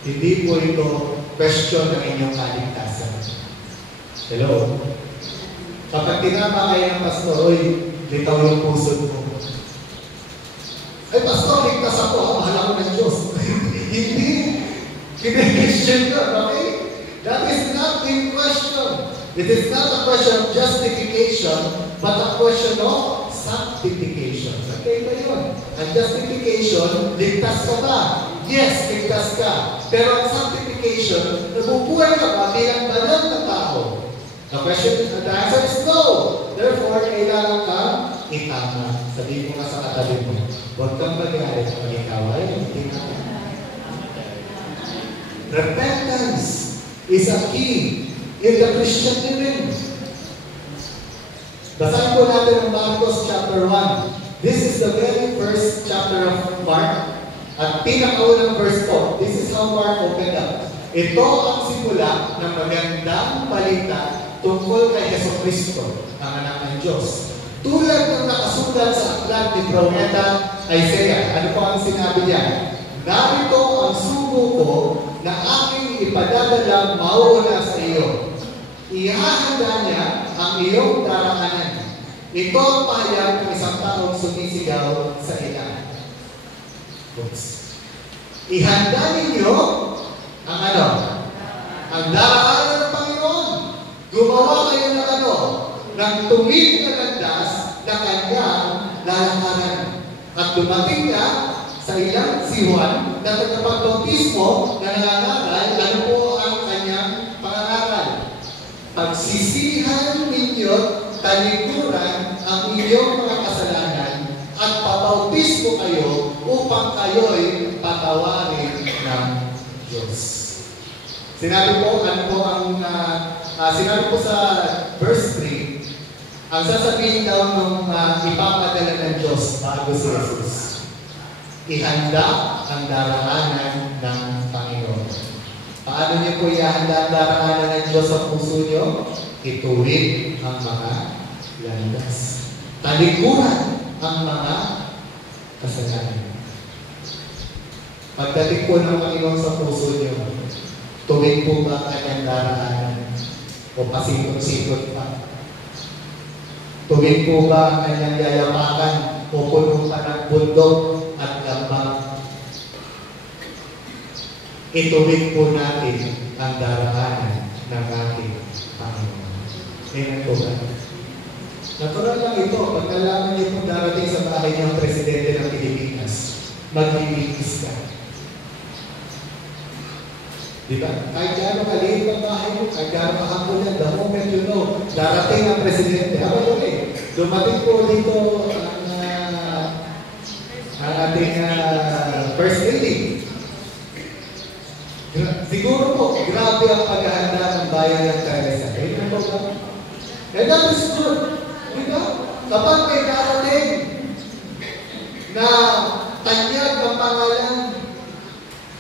hindi po ito question ng inyong kaligtasan. Hello? Kapag tinama kayo ng pastor, oy, litaw yung puso mo. Ay, pastor, ligtas ako, mahal ako ng Diyos. Hindi. Kine-question yun, okay? That is not in question. It is not a question of justification, but a question of sanctification. Okay ba yun? Ang justification, ligtas ka ba? Yes, ligtas ka. Pero ang sanctification, nabubuhay ka ba bilang banal na tao? The answer is no. Therefore, kailangan kang itama. Sabihin mo nga sa katabi mo, huwag kang magalit pag ikaw ay hindi na. Repentance is a key in the Christian living. Basahin po natin ang Marcos chapter 1. This is the very first chapter of Mark. At pinakaunang verse po, this is how Mark opened up. Ito ang simula ng magandang balita tungkol kay Jesucristo, ang anak ng Diyos. Tulad ng nakasulat sa aklat ni Propeta Isaiah. Ano po ang sinabi niya? Narito ang sugo ko na aking ipadadala mauuna sa iyo. Ihahanda niya ang iyong daraanan. Ito ang pahayag ng isang taong sumisigaw sa ilang. Ihanda ninyo ang ano? Ang daraanan ng Panginoon. Gumawa kayo ng ano? Ng tuwid na landas na kanyang lalakaran. At dumating na sa ilang si Juan na tagapagbautismo na nangangaral, ano po ang kanyang pangangaral? Pagsisihan ninyo, talikuran ang inyong mga kasalanan at pabautismo kayo upang kayo'y patawarin ng Diyos. Sinabi po, ano po ang sinabi po sa verse 3, ang sasabihin daw nung ipapadala ng Diyos bago si Jesus, ihanda ang daraanan ng Panginoon. Paano niyo po ihanda ang daraanan ng Diyos sa puso niyo? Ituwid ang mga landas. Talikuran ang mga kasalanan. Pagdating po ng Panginoon sa puso niyo, tuwid po ba kanyang daraanan? O pasikot-sikot pa? Tuwid po ba kanyang yayapakan? O puno pa ng bundok at gambang? Ituwid po natin ang daraanan ng ating Panginoon. Amen po ba? Natural lang ito. Pagkalaman niyo po darating sa bahay ng Presidente ng Pilipinas, maglilinis ka. Diba? Kahit gaano kaliit ang bahay mo, kahit gaano kahapon yan, the moment you know, darating ang Presidente. Ako yun eh. Dumating po dito ang ating First Lady. Siguro po, grabe ang paghahanda ng bayan ng Teresa. Amen po ba? And that is good. Diba? Kapag may darating na tanyag ng pangalan,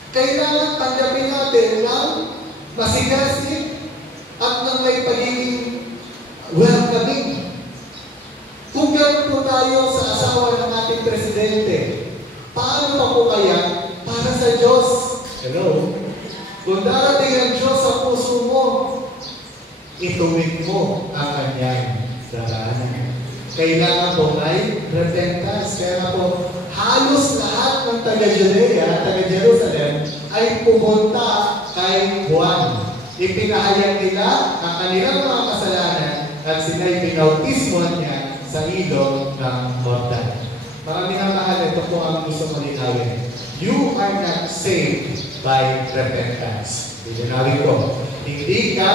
kailangan tanggapin natin ng masigasig at ng may pagiging welcoming. Kung gano'n po tayo sa asawa ng ating Presidente, paano pa po kaya para sa Diyos? Hello? Kung darating ang Diyos sa puso mo, ituwid mo ang kanyang daraanan. Kailangan po ay repentance. Kaya po, halos lahat ng taga-Judea, taga-Jerusalem, ay pumunta kay Juan. Ipinahayag nila ang kanilang mga kasalanan at sila'y pinautismo niya sa ilog ng Jordan. Maraming mahal, ito po ang gusto malinawin. You are not saved by repentance. Linawin ko. Hindi ka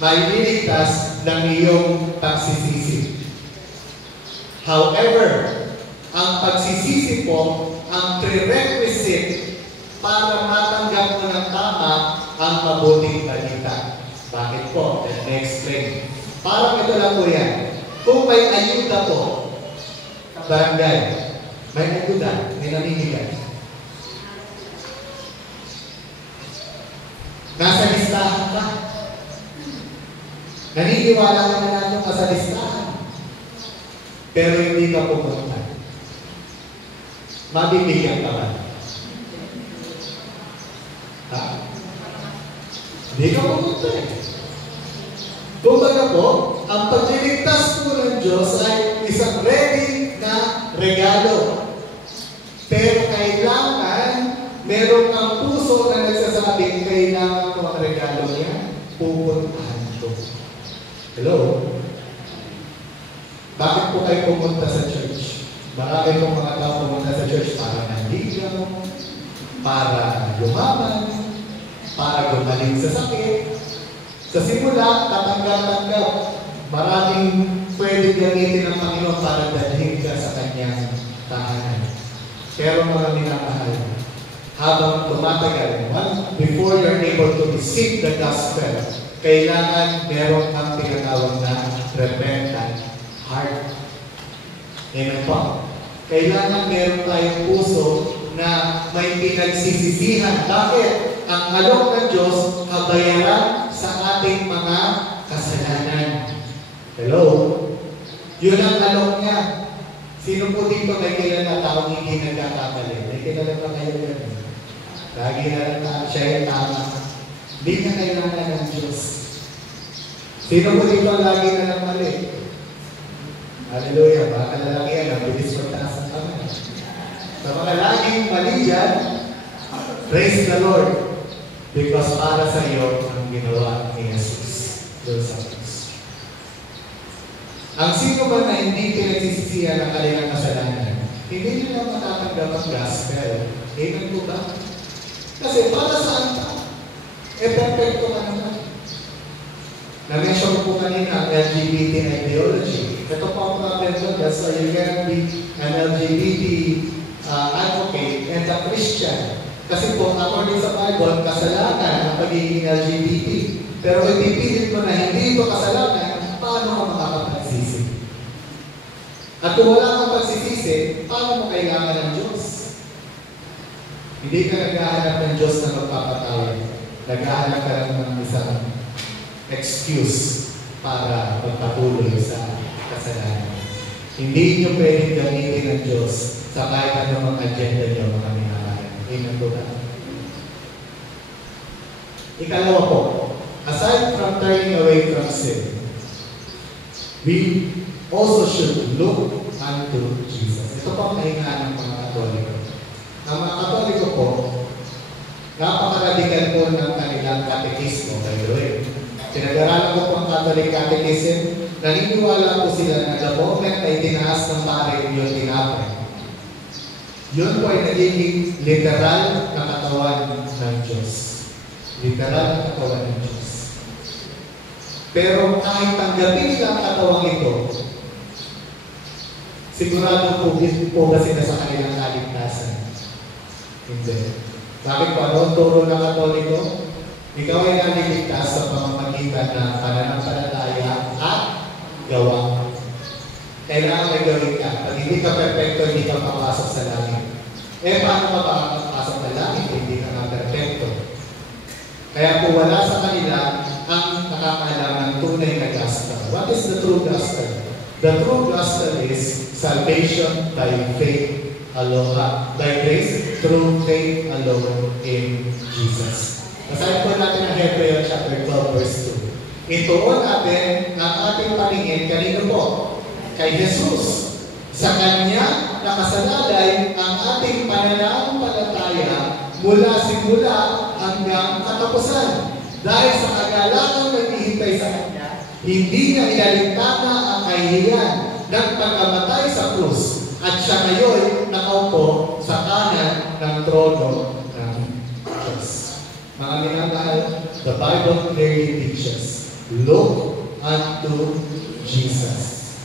may niligtas ng iyong pagsisisi. However, ang pagsisisi po ang prerequisite para matanggap mo ng tama ang mabuting balita. Bakit po? Let me explain. Parang ito lang po yan. Kung may ayuda po, barangay, may ayuda, may namimigay. Nasa listahan ka. Naniniwala ka na natin sa listahan. Pero hindi ka pumunta. Mabibigyan ka ba? Ha? Hindi ka pumunta eh. Kumbaga po, ang pagliligtas po ng Diyos ay isang ready na regalo. Pero kailangan meron ang puso na nagsasabing kailangan ko ang regalo niya, pupuntahan ko. Hello? Bakit po kayo pumunta sa church? Marami pong mga tao pumunta sa church para nandigaw, para yumaman, para gumaling sa sakit. Sa simula, katanggap-tanggap. Maraming pwede gamitin ng Panginoon para dalhin ka sa Kanyang tahanan. Pero mga minamahal, habang tumatagal, before you're able to receive the gospel, kailangan meron kang tinatawag na repentant heart. Amen po. Kailangan meron tayong puso na may pinagsisisihan. Bakit? Ang alok ng Diyos, kabayaran sa ating mga kasalanan. Hello? Yun ang alok niya. Sino po dito may kilala taong hindi nagkakamali? May kilala pa kayo yan. Lagi na lang siya yung tama. Hindi na kailangan ng Diyos. Sino po dito lagi na lang mali? Hallelujah. Baka lalaki yan. Ang bilis magtaas ang kamay. Sa mga laging mali dyan, praise the Lord. Because para sa iyo ang ginawa ni Jesus doon sa krus. Ang sino ba na hindi pinagsisisihan ng kanilang kasalanan, hindi nila matatanggap ang gospel. Amen po ba? Kasi para saan ka? Perfecto ka naman. Na-mention po kanina, LGBT ideology. Ito po ang problem doon. That's why you can be an LGBT advocate and a Christian. Kasi po, according sa Bible, kasalanan ang pagiging LGBT. Pero ipipilit mo na hindi ito kasalanan, paano ka makakapagsisi? At kung wala kang pagsisisi, paano mo kailangan ng Diyos? Hindi ka naghahanap ng Diyos na magpapatawad. Naghahanap ka lang ng isang excuse para magpatuloy sa kasalanan. Hindi nyo pwedeng gamitin ng Diyos sa kahit anong agenda nyo, mga minamahal. Amen po ba? Ikalawa po, aside from turning away from sin, we also should look unto Jesus. Ito po ang kahingaan ng mga Katoliko. Ang mga Katoliko po, napaka-radical po ng kanilang katekismo. By the way, pinag-aralan ko po ang Catholic Catechism, naniniwala po sila na the moment ay tinaas ng pare yung tinapay. Yun po ay nagiging literal na katawan ng Diyos. Literal na katawan ng Diyos. Pero kahit tanggapin nila ang katawang ito, sigurado po ba sila sa kanilang kaligtasan? Hindi. Bakit po? Ano ang turo ng Katoliko? Ikaw ay naliligtas sa pamamagitan ng pananampalataya at gawa. Kailangan may gawin ka. Pag hindi ka perfecto, hindi ka papasok sa langit. Paano ka makapasok sa langit? Hindi ka nga perfecto. Kaya po wala sa kanila ang nakakaalam ng tunay na gospel. What is the true gospel? The true gospel is salvation by faith alone. By grace, through faith alone in Jesus. Basahin po natin ang Hebrews chapter 12, verse 2. Ituon natin ang ating paningin kanino po? Kay Jesus. Sa Kanya nakasalalay ang ating pananampalataya mula simula hanggang katapusan. Dahil sa kagalangang naghihintay sa Kanya, hindi niya inalintana ang kahihiyan ng pagkamatay sa krus. At siya ngayon nakaupo sa kanan ng trono ng Diyos. Mga minamahal, the Bible clearly teaches, look unto Jesus.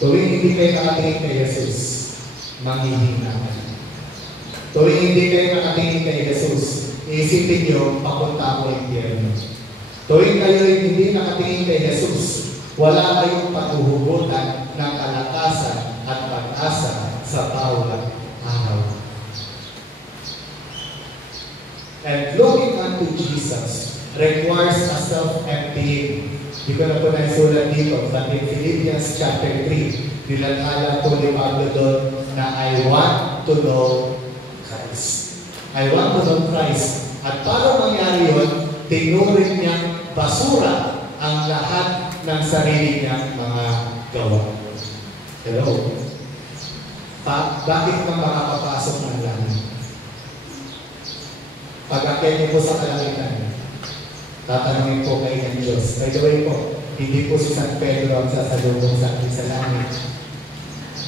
Tuwing hindi kayo nakatingin kay Jesus, manghihina ka. Tuwing hindi kayo nakatingin kay Jesus, iisipin nyo, papunta ako impyerno. Tuwing kayo hindi nakatingin kay Jesus, wala kayong paghuhugutan ng kalakasan at pag-asa sa bawat araw. And looking unto Jesus requires a self-emptying. Hindi ko na po naisulat dito, but in Philippians chapter 3, nilalala po ni Pablo doon na I want to know Christ. I want to know Christ. At para mangyari yun, tinuring niyang basura ang lahat ng sarili niyang mga gawa. Hello? Bakit ka makakapasok ng langit? Pag-akyat niyo po sa kalangitan, tatanungin po kayo ng Diyos. By the way po, hindi po si San Pedro ang sasalubong sa akin sa langit.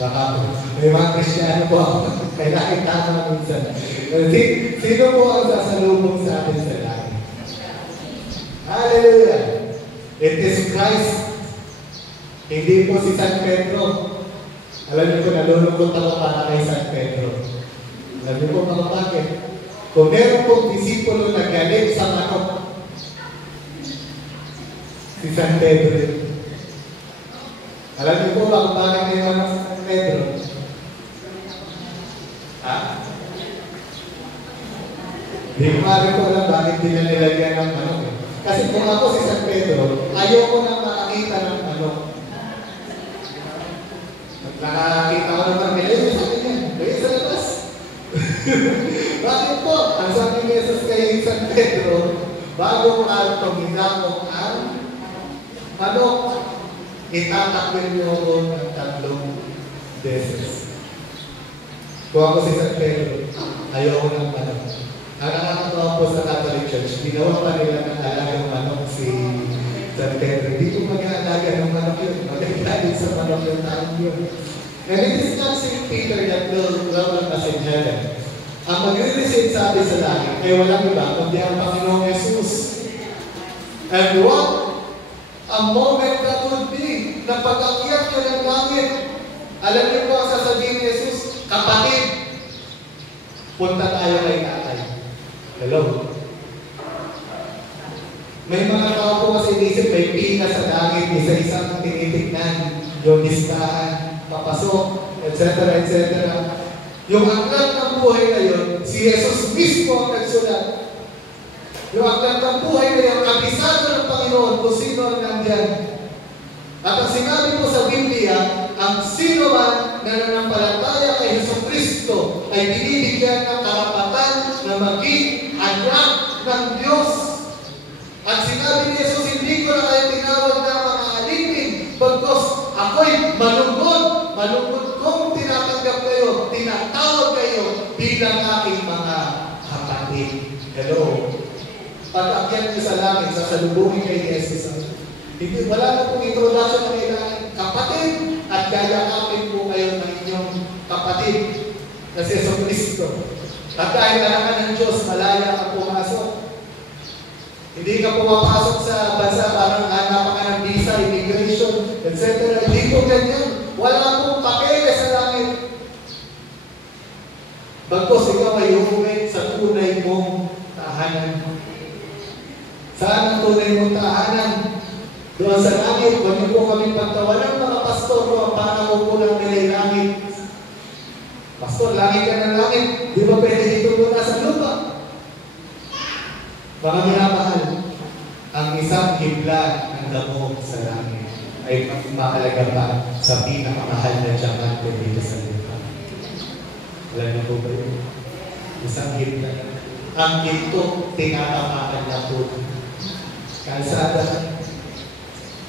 Baka po, may mga Kristiyano po Kailangan tama minsan. Sino po ang sasalubong sa atin sa langit? Hallelujah! It is Christ. Hindi po si San Pedro. Alam niyo po, nalulungkot ako para kay San Pedro. Alam niyo po mga bakit? Kung meron pong disipulo na galing sa manok, si San Pedro. Alam niyo po ba kung bakit ngayon si San Pedro? Ha? Hindi ko maaari po alam bakit nila nilagyan ng manok. Kasi kung ako si San Pedro, ayoko nang makakita ng manok. Nakakita ko naman nila, sabi niya, kaya sa labas. Bakit po? Ang sabi ni Jesus kay San Pedro, bago ang paghinamok ang manok, itatakwil niyo ako ng 3 beses. Kung ako si San Pedro, ayoko ng manok. Ang nakakatawa po sa Catholic Church, ginawa pa nila ng alagang manok si San Pedro. Hindi ko mag-aalaga ng manok yun. Magagalit sa manok yung taong yun. And it is not St. Peter that will welcome us in heaven. Ang magre-receive sa atin sa langit ay walang iba kundi ang Panginoong Jesus. And what a moment that would be na pag-akyat ka ng langit. Alam niyo po ang sasabihin ni Jesus, kapatid, punta tayo kay tatay. Hello? May mga tao po kasi inisip may pina sa langit, isa-isang tinitignan, yung listahan, papasok, etc. etc. Yung aklat ng buhay na yun, si Jesus mismo ang nagsulat. Yung aklat ng buhay na yun, kabisado ng Panginoon kung sino ang nandyan. At ang sinabi po sa Biblia, ang sino man na nanampalataya kay Jesucristo ay binibigyan ng karapatan na maging anak ng Diyos. At sinabi ni Jesus, hindi ko na kayo tinawag na mga alipin, bagkos ako'y malungkot. Malungkot kong tinatanggap kayo, tinatawag kayo bilang aking mga kapatid. Hello? Pag-akyat niyo sa langit, sasalubungin kay Jesus. Hindi, wala na pong introduction na kailangan kapatid at gayakapin po kayo ng inyong kapatid na si Jesucristo. At dahil anak ng Diyos, malaya ka pumasok. Hindi ka pumapasok sa bansa parang hanap ka ng visa, immigration, etc. Hindi po ganyan. Wala pong papel sa langit. Bagkos ikaw ay umuwi sa tunay mong tahanan. Saan ang tunay mong tahanan? Doon sa langit, huwag niyo po kami pagtawanan mga pastor ko ang panahon po lang nila langit. Pastor, langit ka ng langit. Di ba pwede dito muna sa lupa? Mga minamahal, ang isang hibla ng damo sa langit ay mahalaga pa sa pinakamahal na diamante dito sa lupa. Alam niyo po ba yun? Isang hibla. Ang ginto, tinatapakan na po. Kalsada.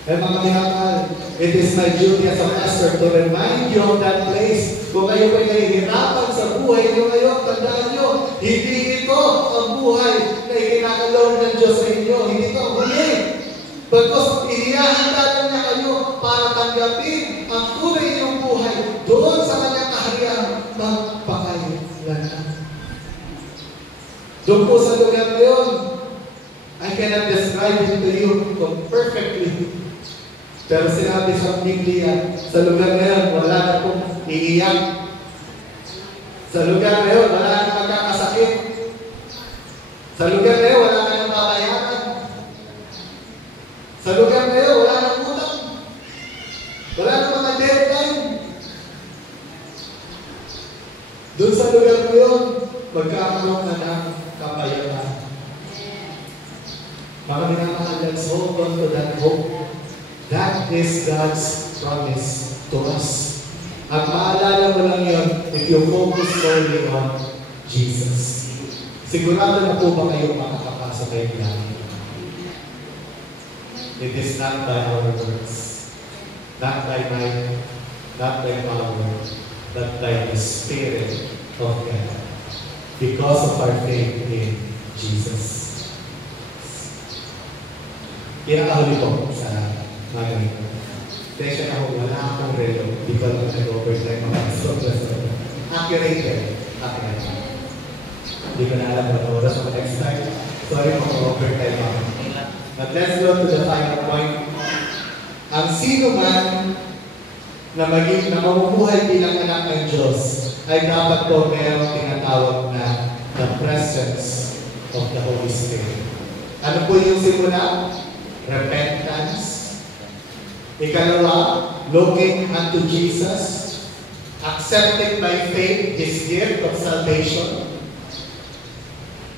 Eh mga minamahal, it is my duty as a pastor to remind you of that place. Kung kayo ay nahihirapan sa buhay nyo ngayon, tandaan nyo, hindi ito ang buhay na ikinakalaw ng Diyos sa inyo. Hindi ito ang huli. Because inihahanda lang niya kayo para tanggapin ang tunay niyong buhay doon sa kanyang kaharian magpakailanman. Doon po sa lugar na yun, I cannot describe it to you perfectly. Pero sinabi sa Biblia, sa lugar na yun, wala na pong iiyak. Sa lugar na yun, wala na magkakasakit. Sa lugar na yun, wala na ng babayaran. Sa lugar na yun, wala na utang. Wala na mga deadline. Doon sa lugar na yun, magkakaroon na ng kapayapaan. Mga minamahal, let's hold on to that hope. That is God's promise to us. At maalala mo lang yun if you focus solely on Jesus. Sigurado na po ba kayo makakapasok kayo langit? It is not by our words, not by might, not by power, but by the Spirit of God. Because of our faith in Jesus. Pinakahuli po sa mga ganito. Tensya ako, wala akong relo. Di ko lang nag-overtime mga sobra-sobra. accurate. Hindi ko na alam kung oras mo next time. Sorry kung overtime ako. But let's go to the final point. Ang sino man na mamumuhay bilang anak ng Diyos ay dapat po mayroong tinatawag na the presence of the Holy Spirit. Ano po yung simula? Repentance. Ikalawa, looking unto Jesus, accepting by faith His gift of salvation.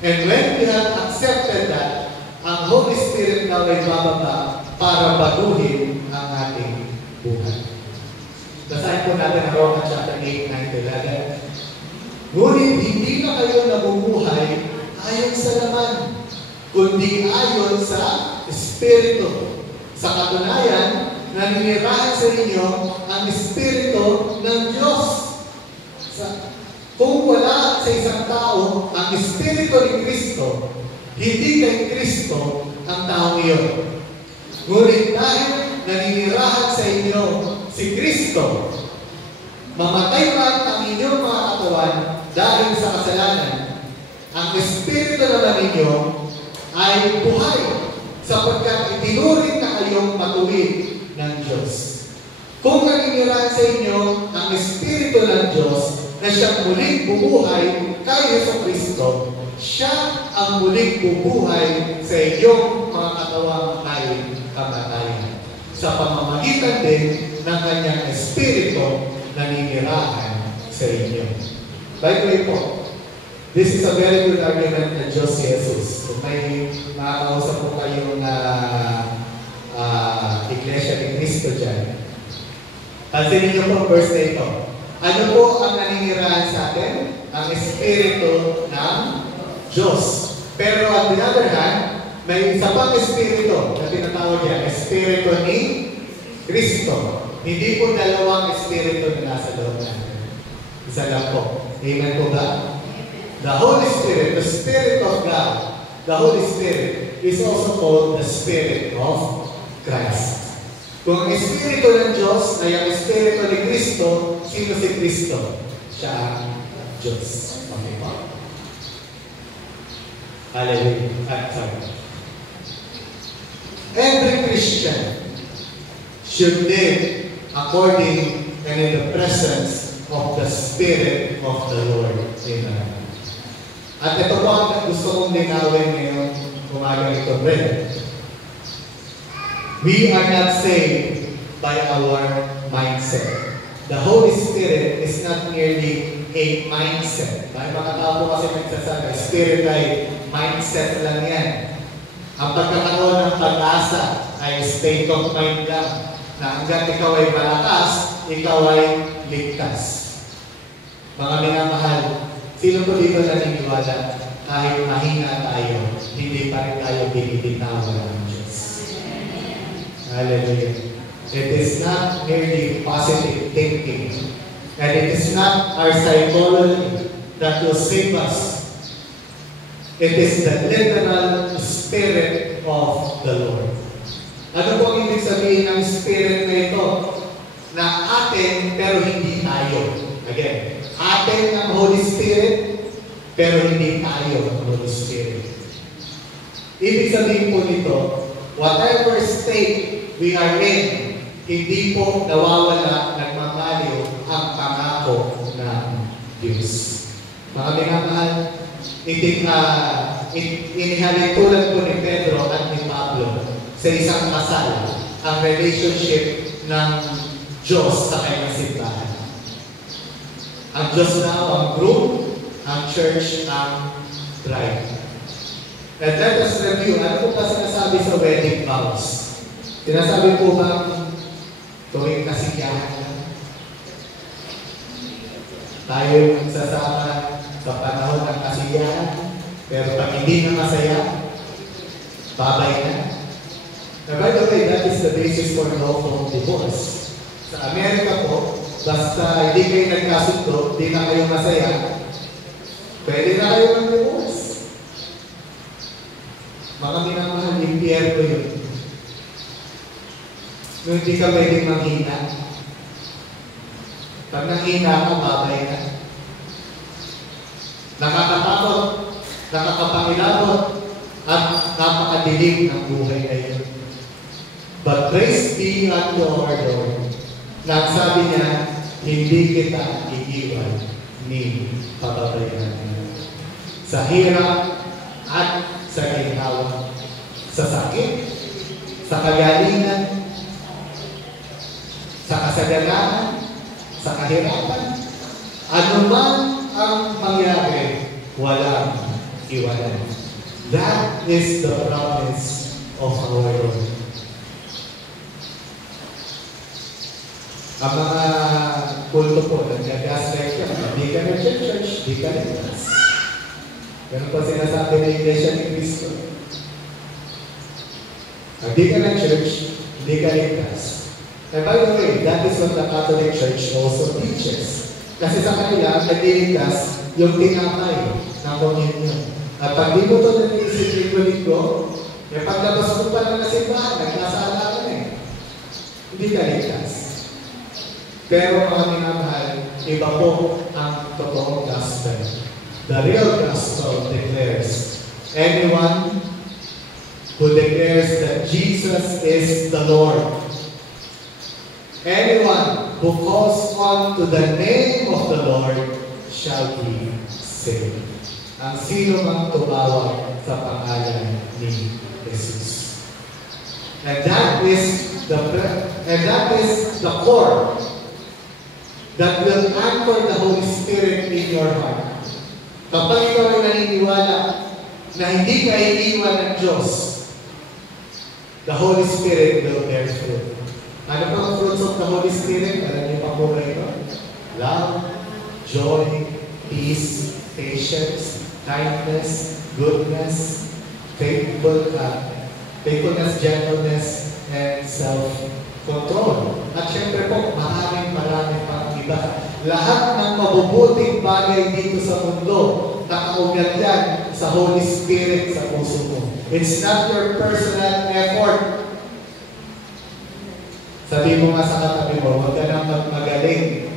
And when we have accepted that, ang Holy Spirit na ay bababa para baguhin ang ating buhay. Basahin po natin ang Romans chapter 8, 9-11. Ngunit hindi na kayo nabubuhay ayon sa laman, kundi ayon sa Espiritu. Sa katunayan, naninirahan sa inyo ang Espiritu ng Diyos. Kung wala sa isang tao ang Espiritu ni Kristo, hindi kay Kristo ang taong iyon. Ngunit dahil naninirahan sa inyo si Kristo, mamatay man ang inyong mga katawan dahil sa kasalanan, ang Espiritu naman ninyo ay buhay sapagkat itinuring na kayong matuwid ng Diyos. Kung naninirahan sa inyo ang Espiritu ng Diyos na siyang muling bubuhay kay Jesucristo, siya ang muling bubuhay sa iyong mga katawang may kamatayan sa pamamagitan din ng kanyang Espiritu na ninirahan sa inyo. By the way po, this is a very good argument na Diyos si Jesus. Kung may makakausap po kayong Iglesia ni Cristo dyan, pansinin niyo po verse na ito. Ano po ang naninirahan sa atin? Ang Espiritu ng Diyos. Pero on the other hand, may isa pang Espiritu na tinatawag yan, Espiritu ni Kristo. Hindi po dalawang Espiritu na nasa loob natin. Isa lang po. Amen po ba? The Holy Spirit, the Spirit of God, the Holy Spirit is also called the Spirit of Christ. Kung ang Espiritu ng Diyos ay ang Espiritu ni Kristo, sino si Kristo? Siya ang Diyos. Okay po? Hallelujah. Sorry. Every Christian should live according and in the presence of the Spirit of the Lord. Amen. At ito po ang gusto kong linawin ngayong umaga ito, brother. We are not saved by our mindset. The Holy Spirit is not merely a mindset. May mga tao po kasi nagsasabi, Spirit ay mindset lang yan. Ang pagkakaroon ng pag-asa ay state of mind lang. Na hanggang ikaw ay malakas, ikaw ay ligtas. Mga minamahal, sino po dito naniniwala kahit mahina tayo, hindi pa rin tayo binibitawan ng Diyos? Hallelujah. It is not merely positive thinking. And it is not our psychology that will save us. It is the literal Spirit of the Lord. Ano po ang ibig sabihin ng Spirit na ito? Na atin pero hindi tayo. Again, atin ang Holy Spirit pero hindi tayo ang Holy Spirit. Ibig sabihin po nito, whatever state we are in, hindi po nawawala, nagmamaliw ang pangako ng Diyos. Mga minamahal, inihalin tulad po ni Pedro at ni Pablo sa isang kasal, ang relationship ng Diyos sa kanyang simbahan. Ang Diyos na ang groom, ang church ang bride. And let us review, ano po pa sinasabi sa wedding vows? Sinasabi po bang tuwing kasiyahan lang? Tayo yung sasama sa panahon ng kasiyahan, pero pag hindi na masaya, babay na. Now, by the way, that is the basis for lawful divorce. Sa Amerika po, basta hindi kayo nagkasundo, hindi na kayo masaya, pwede na kayo mag-divorce. Mga minamahal, impyerno yun. Nung hindi ka pwedeng manghina, pag nanghina ka, babay na. Nakakatakot, nakakapangilabot, at napakadilim ng buhay na yun. But praise be unto our Lord. Nagsabi niya, hindi kita iiwan ni pababayaan. Sa hirap at sa ginhawa, sa sakit, sa kagalingan, sa kasagalaan, sa kahirapan, anuman ang mangyari, walang iwanan. That is the promise of our Lord. Ang mga kulto po, nag-gaslight ka, hindi ka na-church, hindi ka na-church. Ganun po sinasabi na Iglesia ni Cristo. Hindi ka na-church, hindi ka ligtas. And by the way, that is what the Catholic Church also teaches. Kasi sa kanila, nagliligtas yung tinapay ng komunyon. At pag di mo ito nag-iisip linggo-linggo, yung paglabas mo pa ng nasimbahan, nagkasala ka na eh. Hindi ka ligtas. Pero mga minamahal, iba po ang totoong gospel. The real gospel declares, anyone who declares that Jesus is the Lord, anyone who calls on to the name of the Lord shall be saved. Ang sino mang tumawag sa pangalan ni Jesus. And that is the core that will anchor the Holy Spirit in your heart. Kapag ikaw ay naniniwala na hindi ka iiwan ng Diyos, the Holy Spirit will bear fruit. Ano pa ang fruits of the Holy Spirit? Alam niyo pa po na ito? Love, joy, peace, patience, kindness, goodness, faithfulness, gentleness, and self-control. At syempre po, maraming pang iba. Lahat ng mabubuting bagay dito sa mundo, nakaugnat yan sa Holy Spirit sa puso mo. It's not your personal effort. Sabi mo nga sa katabi mo, huwag ka nang magmagaling.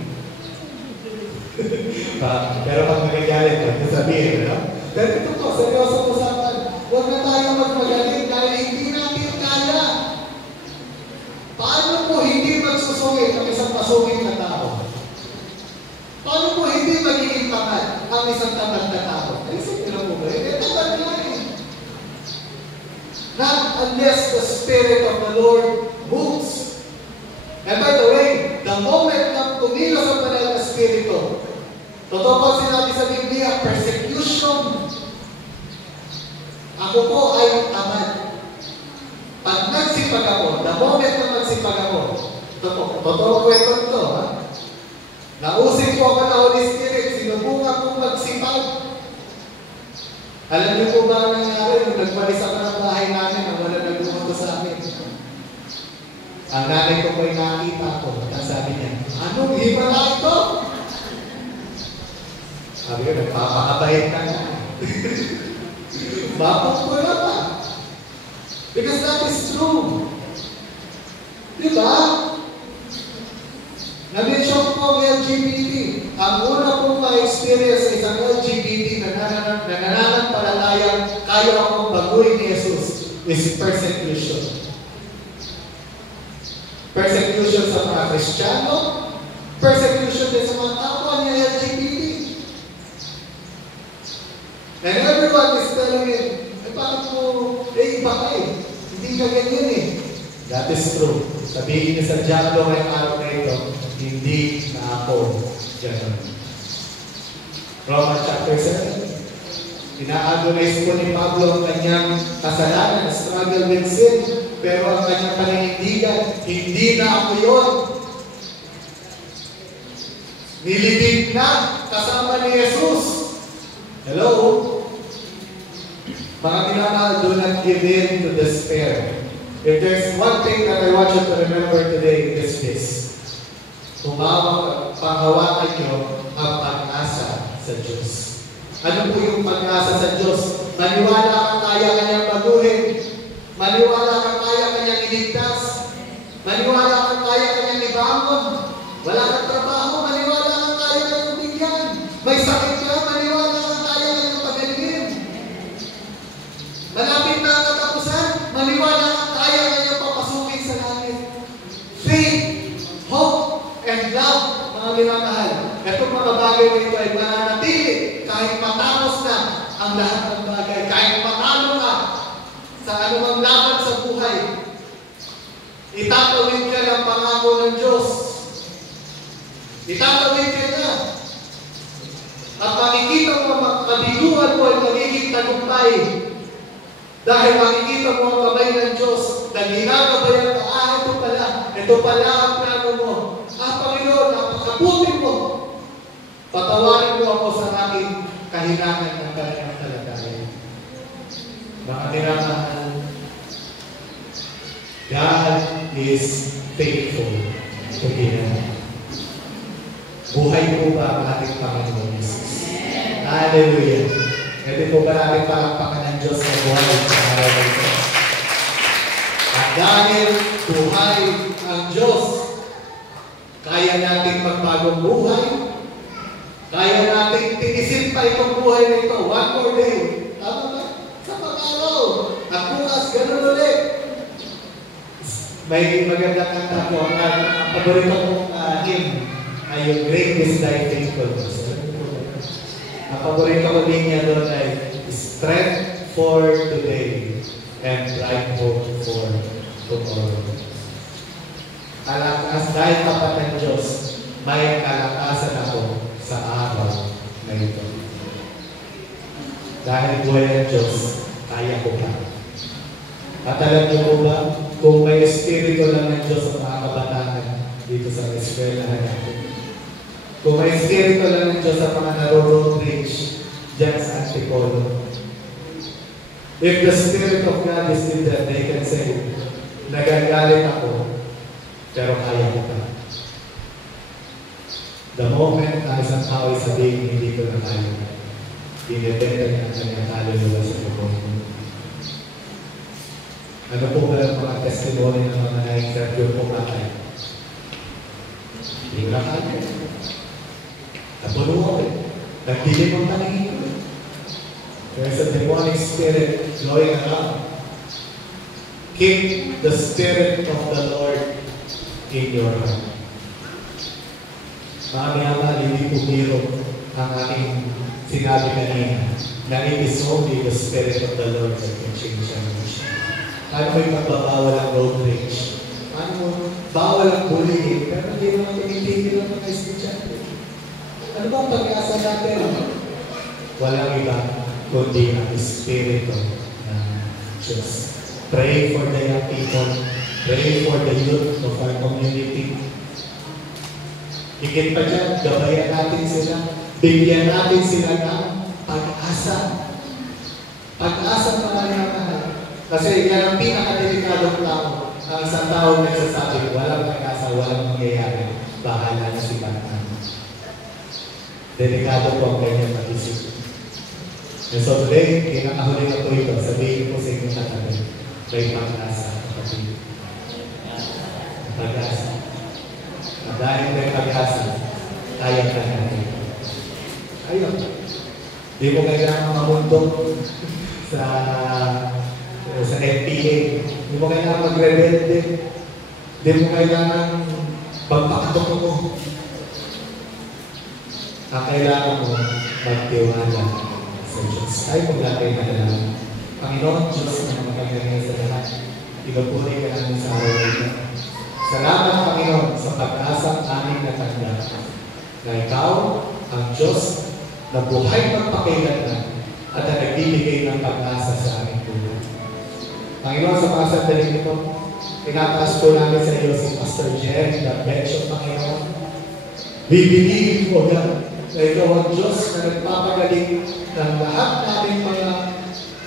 Pero pag magagalit, huwag na sabihin, no? Pero ito po, seryoso usapan, huwag na tayo magmagaling dahil hindi natin kaya. Paano po hindi magsusungit ang isang masungit na tao? Paano po hindi magiging tamad ang isang tamad na tao? Naisip nyo na po ba? Hindi tamad nga eh. Not unless the Spirit of the Lord moves. And by the way, the moment na tumilos ang banal na Espiritu, totoo po sinabi sa Biblia, persecution. Ako po ay tamad. Pag nagsipag ako, the moment na nagsipag ako, totoo kwento ito, ha? Nausig po ako na Holy Spirit, sinubukan kong magsipag. Alam niyo po ba ang nangyari nung nagpalis ako ng bahay namin ang wala nagbumunto sa amin? Ang nanay ko po'y nakita ko, at sabi niya, anong himala ito? Sabi ko, nagpapakabait ka na. Mapagpula pa. Because that is true. Diba? Na-mention po ang LGBT. Ang una pong ma-experience sa isang LGBT na nananampalatayang kaya akong baguhin ni Jesus is persecution. Persecution sa mga Kristiyano, persecution din sa mga kapwa niya LGBT. And everyone is telling him, paano po, iba ka eh. Hindi ka ganyan eh. That is true. Sabihin niya sa Diablo ngayong araw na ito, hindi na ako ganun. Romans chapter 7. Ina-agonize po ni Pablo ang kanyang kasalanan, struggle with sin, pero ang kanyang paninindigan, hindi na ako yun. Nilibig na kasama ni Jesus. Hello? Mga minamahal, do not give in to despair. If there's one thing that I want you to remember today, is this. Panghawakan nyo ang pag-asa sa Diyos. Ano po yung pag-asa sa Diyos? Maniwala kang kaya kanyang baguhin. Maniwala kang kaya kanyang iligtas. Maniwala kang kaya kanyang ibangon. Wala kang trabaho, maniwala kang kaya kanyang bigyan. May sakit ka, maniwala kang kaya kahit matapos na ang lahat ng bagay, kahit matalo ka sa anumang laban sa buhay, itatawid ka ng pangako ng Diyos. Itatawid ka na. At makikita mo ang kabiguan mo ay magiging tagumpay. Dahil makikita mo ang kamay ng Diyos na ginagabayan ka, ito pala ang plano mo. Panginoon, napakabuti mo. Patawarin mo ako sa aking kahinangan ng kanyang kalagayan. Mga tinamahal, God is faithful to Him. Buhay po ba ang ating Panginoon Jesus? Hallelujah! Pwede po ba natin palakpakan ng Diyos sa buhay sa araw na ito? At dahil buhay ang Diyos, kaya natin magbagong buhay, kaya natin tinisin pa itong buhay na ito. One more day. Tama ba? Sa pag-araw. At bukas, ganun ulit. May magandang kanta po. Ang paborito kong hymn ay yung Great is Thy Faithfulness. Ang paborito ko din niya doon ay Strength for Today and Bright Hope for Tomorrow. Kalakas, dahil tapat ng Diyos, may kalakasan ako sa araw na ito. Dahil buhay ng Diyos, kaya ko pa. At alam niyo po ba, kung may espiritu lang ng Diyos sa mga kabataan dito sa eskwelahan natin, kung may espiritu lang ng Diyos sa mga naro-road rage dyan sa Antipolo, if the Spirit of God is in them, they can say, nagagalit ako, pero kaya ko pa. The moment na isang tao ay sabihin, hindi ko na kaya, dinedete niya ang kanyang kaluluwa sa pagkakas. Ano po ba ang mga testimony ng mga na-interview po natin? Hindi ko na kaya. Napuno ako eh. Nagdilim ang paningin ko. There's a demonic spirit going around. Keep the Spirit of the Lord in your heart. Mga hindi po biro ang aking sinabi kanina na it is only the Spirit of the Lord that can change our nation. Paano may magbabawal ang road rage? Paano bawal ang bullying? Pero hindi naman tinitigil ang mga estudyante. Ano ba ang pag-asa natin? Walang iba kundi ang Espiritu ng Diyos. Pray for the young people. Pray for the youth of our community. Higit pa dyan, gabayan natin sila. Bigyan natin sila ng pag-asa. Pag-asa para naman. Kasi yan ang pinakadelikadong tao. Ang isang tao nagsasabi, walang pag-asa, walang mangyayari. Bahala na si Batman. Delikado po ang kanyang mag-isip. And so today, kinakahuli na po ito. Sabihin ko sa inyo na kami, may pag-asa. Pag-asa. At dahil may pag-asa, kaya ka natin. Ayun. Di mo kailangan mamundok sa NPA. Di mo kailangan magrebelde. Di mo kailangan magpakatok mo. Ang kailangan mo, magtiwala sa Diyos. Tayo maglagay na lang. Panginoon, Diyos na magkagaling sa lahat. Ibagpuli ka namin sa araw nito. Salamat, Panginoon, sa pag-asang aming natanggap na Ikaw, ang Diyos, na buhay magpakailanman at ang nagbibigay ng pag-asa sa aming buhay. Panginoon, sa mga sandaling ito, tinataas po namin sa iyo si Pastor Jerry, the bench of Panginoon. We believe, O God, na Ikaw ang Diyos na nagpapagaling ng lahat naming mga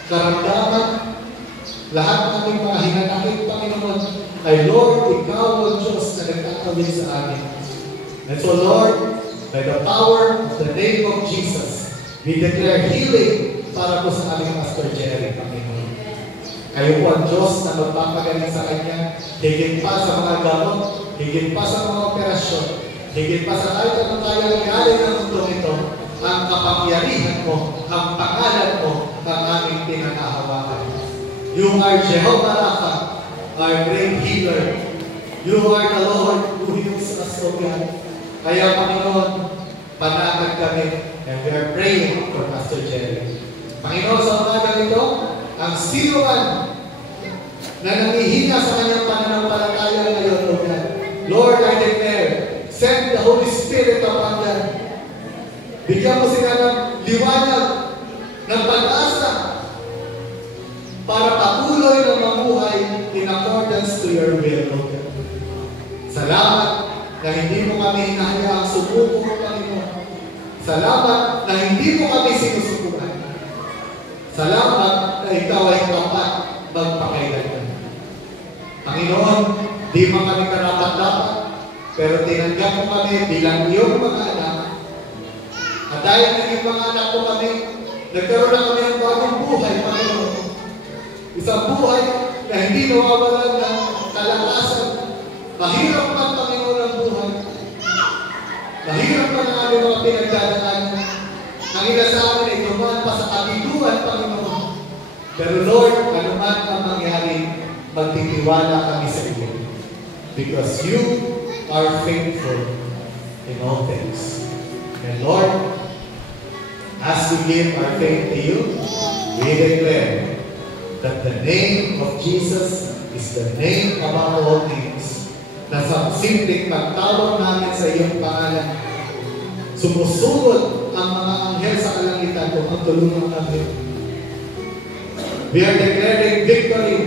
karamdaman, lahat naming mga hinanakit, Panginoon, ay Lord, Ikaw ang Diyos na nagtatawid sa amin. And so, Lord, by the power of the name of Jesus, we declare healing para po sa aming Pastor Jerry, Panginoon. Kayo po ang Diyos na magpapagaling sa Kanya, higit pa sa mga gamot, higit pa sa mga operasyon, higit pa sa kahit anong kaya nangyari ng mundo ito, ang kapangyarihan mo, ang pangalan mo, ang aming pinakahawakan. You are Jehovah Rapha, our great healer. You are the Lord who heals us, O God. Kaya, Panginoon, panatag kami and we are praying for Pastor Jerry. Panginoon, sa umagang ito, ang sino man na nangihina sa kanyang pananampalataya ngayon, O God, Lord, I declare, send the Holy Spirit upon them. Bigyan mo sila ng liwanag, ng pag-asa, para patuloy na mamuhay in accordance to your will, O God. Salamat na hindi mo kami hinahayaang sumuko, Panginoon. Salamat na hindi mo kami sinusukuhan. Salamat na ikaw ay tapat magpakailanman. Panginoon, di man kami karapat-dapat, pero tinanggap mo kami bilang iyong mga anak. At dahil naging mga anak mo kami, nagkaroon na kami ng bagong buhay, Panginoon. Isang buhay na hindi nawawalan ng kalakasan. Mahirap man, Panginoon, ang buhay. Mahirap man ang aming mga pinagdadaan. Ang ina sa amin ay dumaan pa sa kabiguan, Panginoon. Pero Lord, ano man ang mangyari, magtitiwala kami sa iyo. Because you are faithful in all things. And Lord, as we give our faith to you, we declare that the name of Jesus is the name above all names. Na sa simpleng pagtawag namin sa iyong pangalan, sumusunod ang mga anghel sa kalangitan kung ang tulungan namin. We are declaring victory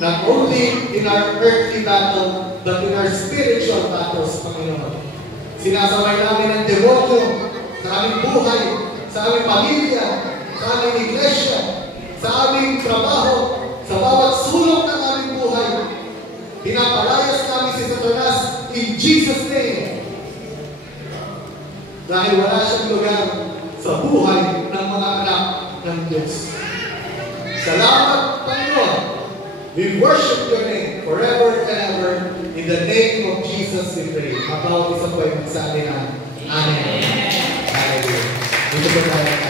not only in our earthly battle, but in our spiritual battles, Panginoon. Sinasabay namin ang demonyo sa aming buhay, sa aming pamilya, sa aming iglesia, sa aming trabaho, sa bawat sulok ng aming buhay. Pinapalayas namin si Satanas in Jesus' name. Dahil wala siyang lugar sa buhay ng mga anak ng Diyos. Salamat, Panginoon. We worship your name forever and ever. In the name of Jesus we pray. Habang isa po ay magsabi na Amen. Hallelujah. Dito po tayo.